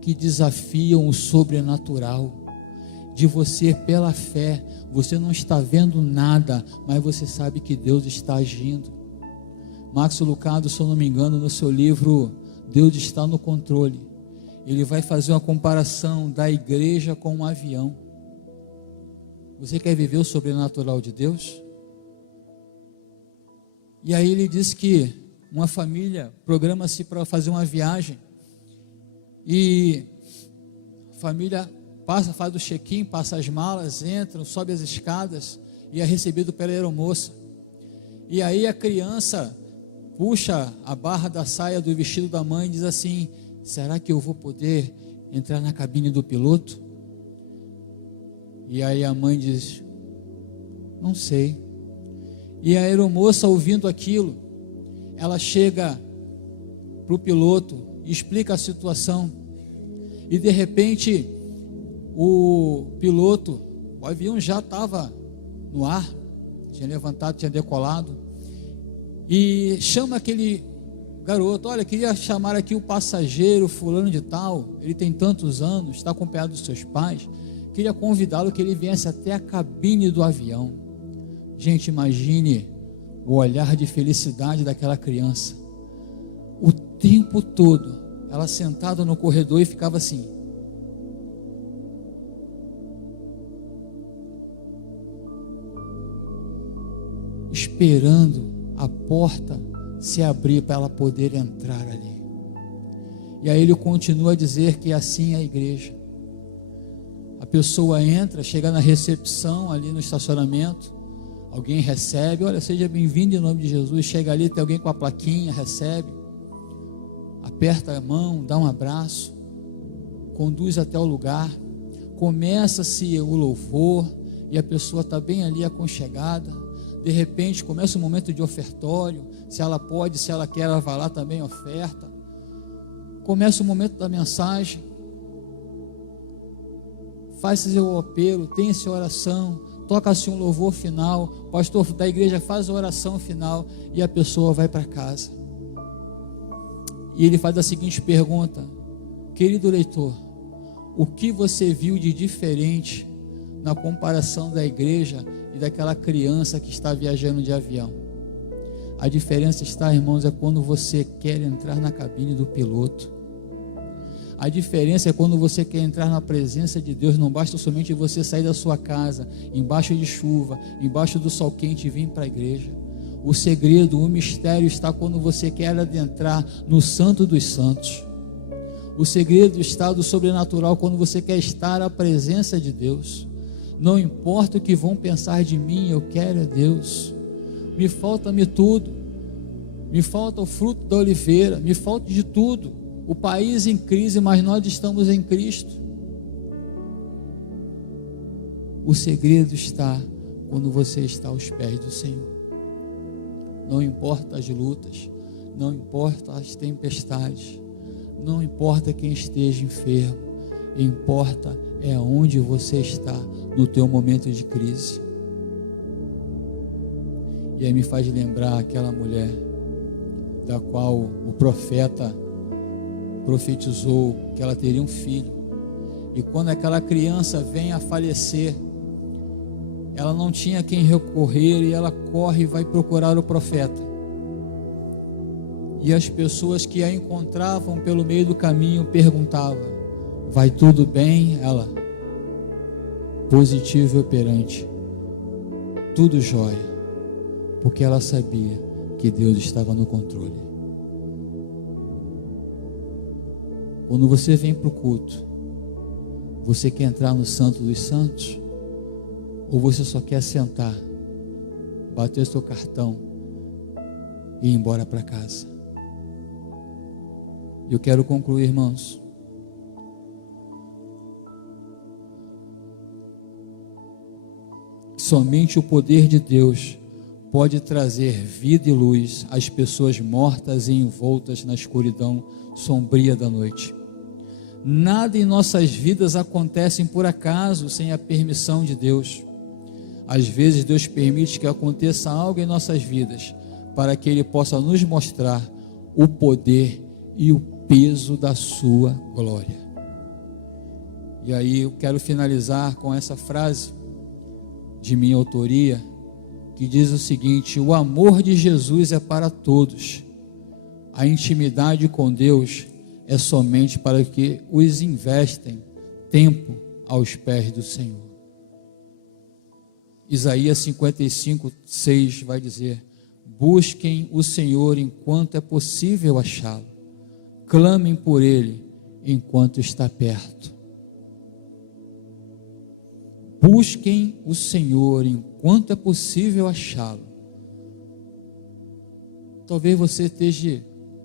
que desafiam o sobrenatural. De você pela fé, você não está vendo nada, mas você sabe que Deus está agindo. Max Lucado, se eu não me engano, no seu livro Deus está no controle, ele vai fazer uma comparação da igreja com um avião. Você quer viver o sobrenatural de Deus? E aí ele diz que uma família programa-se para fazer uma viagem, e a família faz o check-in, passa as malas, entra, sobe as escadas e é recebido pela aeromoça. E aí a criança puxa a barra da saia do vestido da mãe e diz assim: será que eu vou poder entrar na cabine do piloto? E aí a mãe diz: não sei. E a aeromoça, ouvindo aquilo, ela chega para o piloto e explica a situação. E de repente o piloto, o avião já estava no ar, tinha levantado, tinha decolado, e chama aquele garoto: olha, queria chamar aqui o passageiro fulano de tal, ele tem tantos anos, está acompanhado dos seus pais, queria convidá-lo que ele viesse até a cabine do avião. Gente, imagine o olhar de felicidade daquela criança, o tempo todo, ela sentada no corredor e ficava assim, esperando a porta se abrir para ela poder entrar ali. E aí ele continua a dizer que assim é a igreja. A pessoa entra, chega na recepção ali no estacionamento, alguém recebe: olha, seja bem-vindo em nome de Jesus. Chega ali, tem alguém com a plaquinha, recebe, aperta a mão, dá um abraço, conduz até o lugar, começa-se o louvor e a pessoa está bem ali aconchegada. De repente começa o momento de ofertório, se ela pode, se ela quer, ela vai lá também, oferta. Começa o momento da mensagem, faz-se o apelo, tem-se oração, toca-se um louvor final, o pastor da igreja faz a oração final e a pessoa vai para casa. E ele faz a seguinte pergunta: querido leitor, o que você viu de diferente na comparação da igreja e daquela criança que está viajando de avião? A diferença está, irmãos, é quando você quer entrar na cabine do piloto. A diferença é quando você quer entrar na presença de Deus. Não basta somente você sair da sua casa, embaixo de chuva, embaixo do sol quente, e vir para a igreja. O segredo, o mistério está quando você quer adentrar no Santo dos Santos. O segredo está do sobrenatural quando você quer estar à presença de Deus. Não importa o que vão pensar de mim, eu quero é Deus. Me falta-me tudo, me falta o fruto da oliveira, me falta de tudo. O país em crise, mas nós estamos em Cristo. O segredo está quando você está aos pés do Senhor. Não importa as lutas, não importa as tempestades, não importa quem esteja enfermo, importa é onde você está no teu momento de crise. E aí me faz lembrar aquela mulher da qual o profeta profetizou que ela teria um filho, e quando aquela criança vem a falecer, ela não tinha quem recorrer, e ela corre e vai procurar o profeta, e as pessoas que a encontravam pelo meio do caminho perguntavam: vai tudo bem? Ela: positivo e operante, tudo jóia, porque ela sabia que Deus estava no controle. Quando você vem para o culto, você quer entrar no Santo dos Santos? Ou você só quer sentar, bater seu cartão e ir embora para casa? Eu quero concluir, irmãos. Somente o poder de Deus pode trazer vida e luz às pessoas mortas e envoltas na escuridão sombria da noite. Nada em nossas vidas acontece por acaso, sem a permissão de Deus. Às vezes Deus permite que aconteça algo em nossas vidas, para que Ele possa nos mostrar o poder e o peso da sua glória. E aí eu quero finalizar com essa frase de minha autoria, que diz o seguinte: o amor de Jesus é para todos, a intimidade com Deus é somente para que os investem tempo aos pés do Senhor. Isaías 55:6 vai dizer: busquem o Senhor enquanto é possível achá-lo, clamem por Ele enquanto está perto. Busquem o Senhor enquanto é possível achá-lo. Talvez você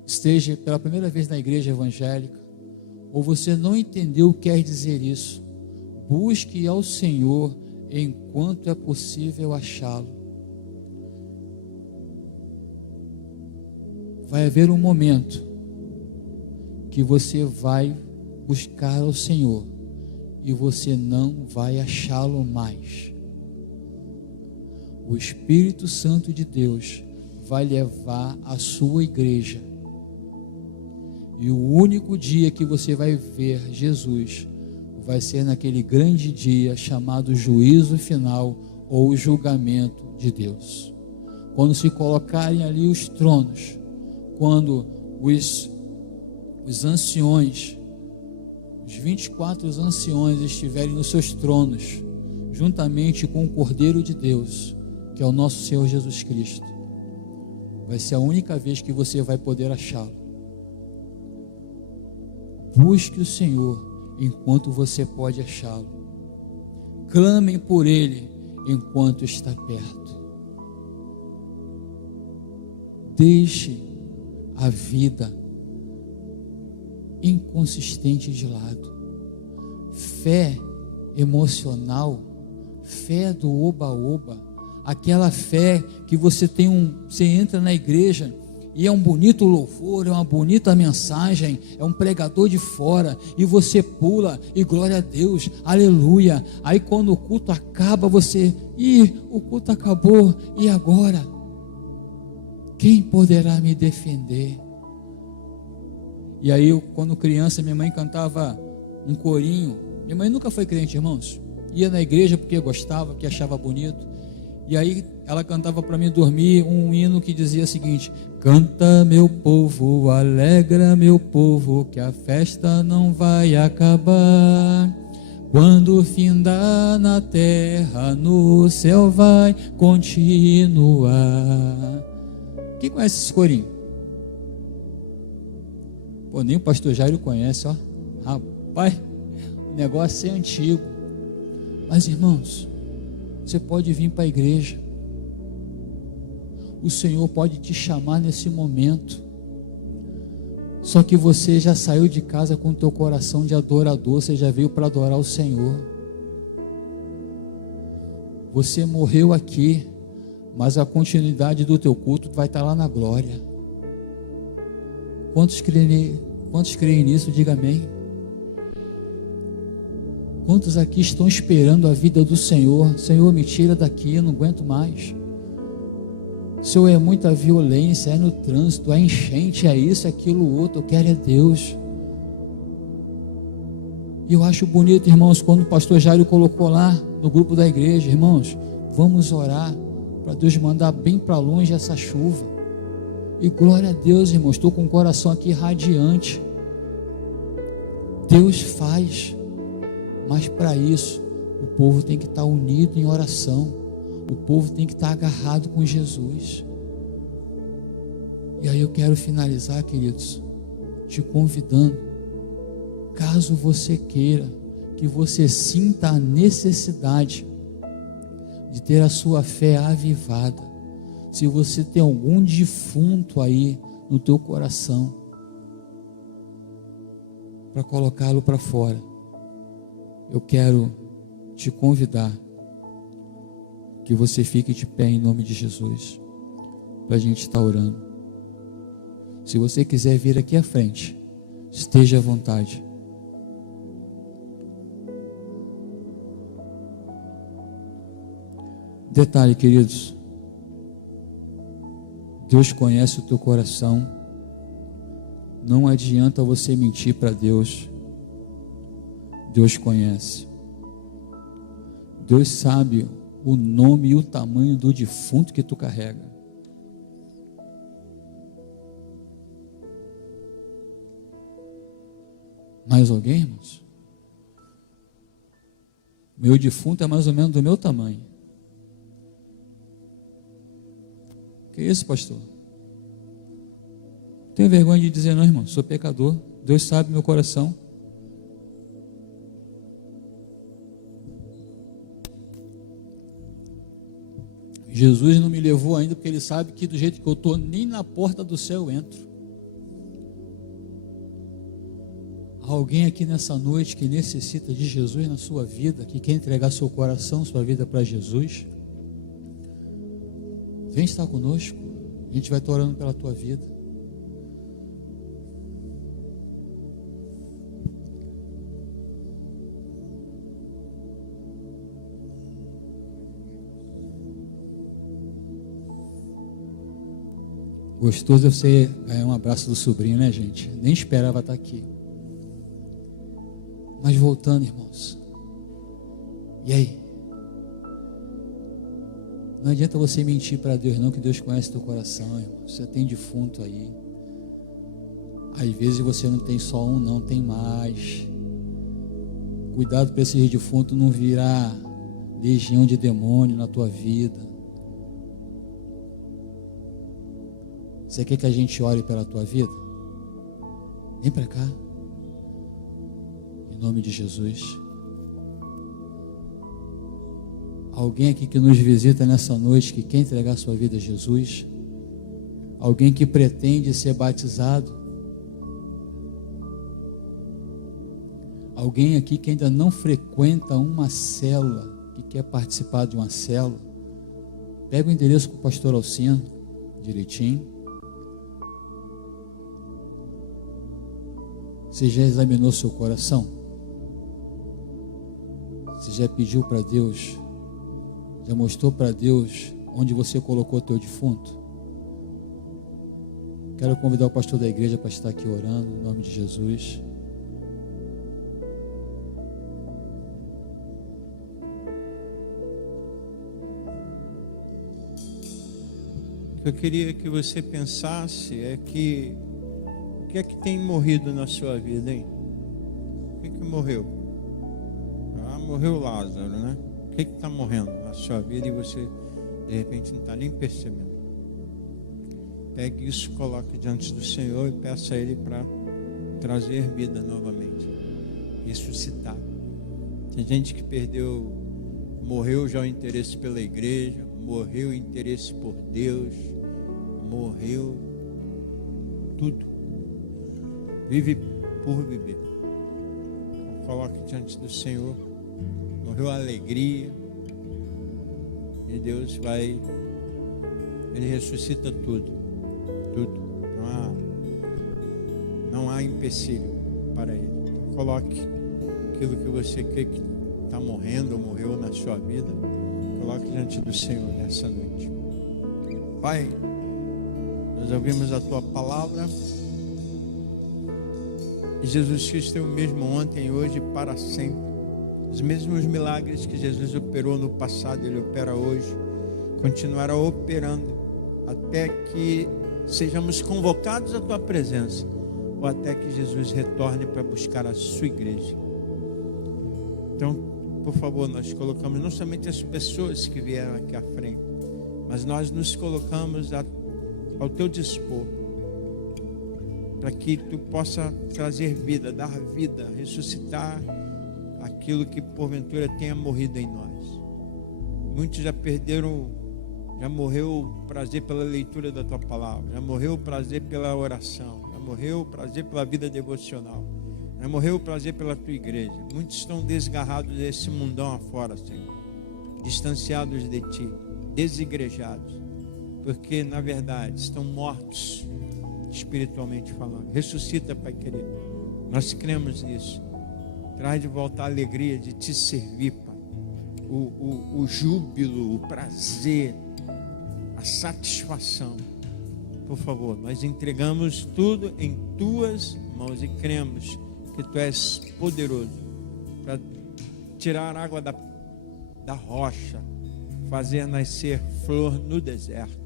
esteja pela primeira vez na igreja evangélica, ou você não entendeu o que quer dizer isso. Busque ao Senhor enquanto é possível achá-lo. Vai haver um momento que você vai buscar ao Senhor e você não vai achá-lo mais. O Espírito Santo de Deus vai levar a sua igreja, e o único dia que você vai ver Jesus vai ser naquele grande dia chamado juízo final ou julgamento de Deus. Quando se colocarem ali os tronos, quando os anciões, os 24 anciões estiverem nos seus tronos, juntamente com o Cordeiro de Deus, que é o nosso Senhor Jesus Cristo, vai ser a única vez que você vai poder achá-lo. Busque o Senhor enquanto você pode achá-lo. Clamem por Ele enquanto está perto. Deixe a vida inconsistente de lado. Fé emocional, fé do oba-oba, aquela fé que você entra na igreja e é um bonito louvor, é uma bonita mensagem, é um pregador de fora, e você pula, e glória a Deus, aleluia. Aí quando o culto acaba, o culto acabou, e agora? Quem poderá me defender? E aí, quando criança, minha mãe cantava um corinho. Minha mãe nunca foi crente, irmãos. Ia na igreja porque gostava, porque achava bonito. E aí ela cantava para mim dormir um hino que dizia o seguinte: canta meu povo, alegra meu povo, que a festa não vai acabar. Quando findar na terra, no céu vai continuar. Quem conhece esse corinho? Pô, nem o pastor Jairo conhece, ó. Rapaz, o negócio é antigo. Mas irmãos, você pode vir para a igreja. O Senhor pode te chamar nesse momento. Só que você já saiu de casa com o teu coração de adorador, você já veio para adorar o Senhor. Você morreu aqui, mas a continuidade do teu culto vai estar lá na glória. Quantos creem nisso? Diga amém. Quantos aqui estão esperando a vida do Senhor? Senhor, me tira daqui, eu não aguento mais. Senhor, é muita violência, é no trânsito, é enchente, é isso, é aquilo, outro, eu quero é Deus. E eu acho bonito, irmãos, quando o pastor Jairo colocou lá no grupo da igreja: irmãos, vamos orar para Deus mandar bem para longe essa chuva. E glória a Deus, irmãos, estou com o coração aqui radiante. Deus faz, mas para isso o povo tem que estar unido em oração, o povo tem que estar agarrado com Jesus. E aí eu quero finalizar, queridos, te convidando, caso você queira, que você sinta a necessidade de ter a sua fé avivada. Se você tem algum defunto aí no teu coração, para colocá-lo para fora, eu quero te convidar que você fique de pé em nome de Jesus, para a gente estar orando. Se você quiser vir aqui à frente, esteja à vontade. Detalhe, queridos, Deus conhece o teu coração. Não adianta você mentir para Deus. Deus conhece. Deus sabe o nome e o tamanho do defunto que tu carrega. Mais alguém, irmãos? Meu defunto é mais ou menos do meu tamanho. Que isso, pastor? Não tenho vergonha de dizer não, irmão. Sou pecador. Deus sabe meu coração. Jesus não me levou ainda, porque Ele sabe que do jeito que eu estou, nem na porta do céu eu entro. Alguém aqui nessa noite que necessita de Jesus na sua vida, que quer entregar seu coração, sua vida para Jesus? Vem estar conosco. A gente vai estar orando pela tua vida. Gostoso você ganhar um abraço do sobrinho, né, gente? Nem esperava estar aqui. Mas voltando, irmãos. E aí? Não adianta você mentir para Deus não, que Deus conhece teu coração, irmão. Você tem defunto aí. Às vezes você não tem só um, não, tem mais. Cuidado para esse defunto não virar legião de demônio na tua vida. Você quer que a gente ore pela tua vida? Vem para cá. Em nome de Jesus. Alguém aqui que nos visita nessa noite, que quer entregar sua vida a Jesus? Alguém que pretende ser batizado? Alguém aqui que ainda não frequenta uma célula, que quer participar de uma célula? Pega o endereço com o pastor Alcino, direitinho. Você já examinou seu coração? Você já pediu para Deus? Já mostrou para Deus onde você colocou teu defunto? Quero convidar o pastor da igreja para estar aqui orando, em nome de Jesus. O que eu queria que você pensasse é que o que é que tem morrido na sua vida, hein? O que morreu? Morreu Lázaro, né? O que está morrendo na sua vida e você de repente não está nem percebendo? Pegue isso, coloque diante do Senhor e peça a Ele para trazer vida novamente, ressuscitar. Tem gente que morreu já o interesse pela igreja, morreu o interesse por Deus, morreu tudo. Vive por viver. Então, coloque diante do Senhor. Morreu a alegria. E Deus Ele ressuscita tudo. Tudo. Não há empecilho para Ele. Então, coloque aquilo que você crê que está morrendo ou morreu na sua vida. Coloque diante do Senhor nessa noite. Pai, nós ouvimos a Tua palavra. E Jesus Cristo é o mesmo ontem, hoje e para sempre. Os mesmos milagres que Jesus operou no passado, Ele opera hoje. Continuará operando até que sejamos convocados à Tua presença, ou até que Jesus retorne para buscar a sua igreja. Então, por favor, nós colocamos não somente as pessoas que vieram aqui à frente, mas nós nos colocamos ao Teu dispor, para que Tu possa trazer vida, dar vida, ressuscitar aquilo que porventura tenha morrido em nós. Muitos já morreu o prazer pela leitura da Tua palavra, já morreu o prazer pela oração, já morreu o prazer pela vida devocional, já morreu o prazer pela Tua igreja. Muitos estão desgarrados desse mundão afora, Senhor, distanciados de Ti, desigrejados, porque na verdade estão mortos espiritualmente falando. Ressuscita, Pai querido, nós cremos nisso. Traz de volta a alegria de Te servir, Pai, o júbilo, o prazer, a satisfação. Por favor, nós entregamos tudo em Tuas mãos e cremos que Tu és poderoso para tirar água da rocha, fazer nascer flor no deserto.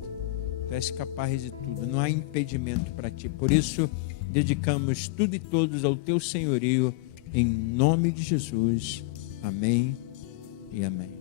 Tu és capaz de tudo, não há impedimento para Ti. Por isso, dedicamos tudo e todos ao Teu senhorio, em nome de Jesus. Amém e amém.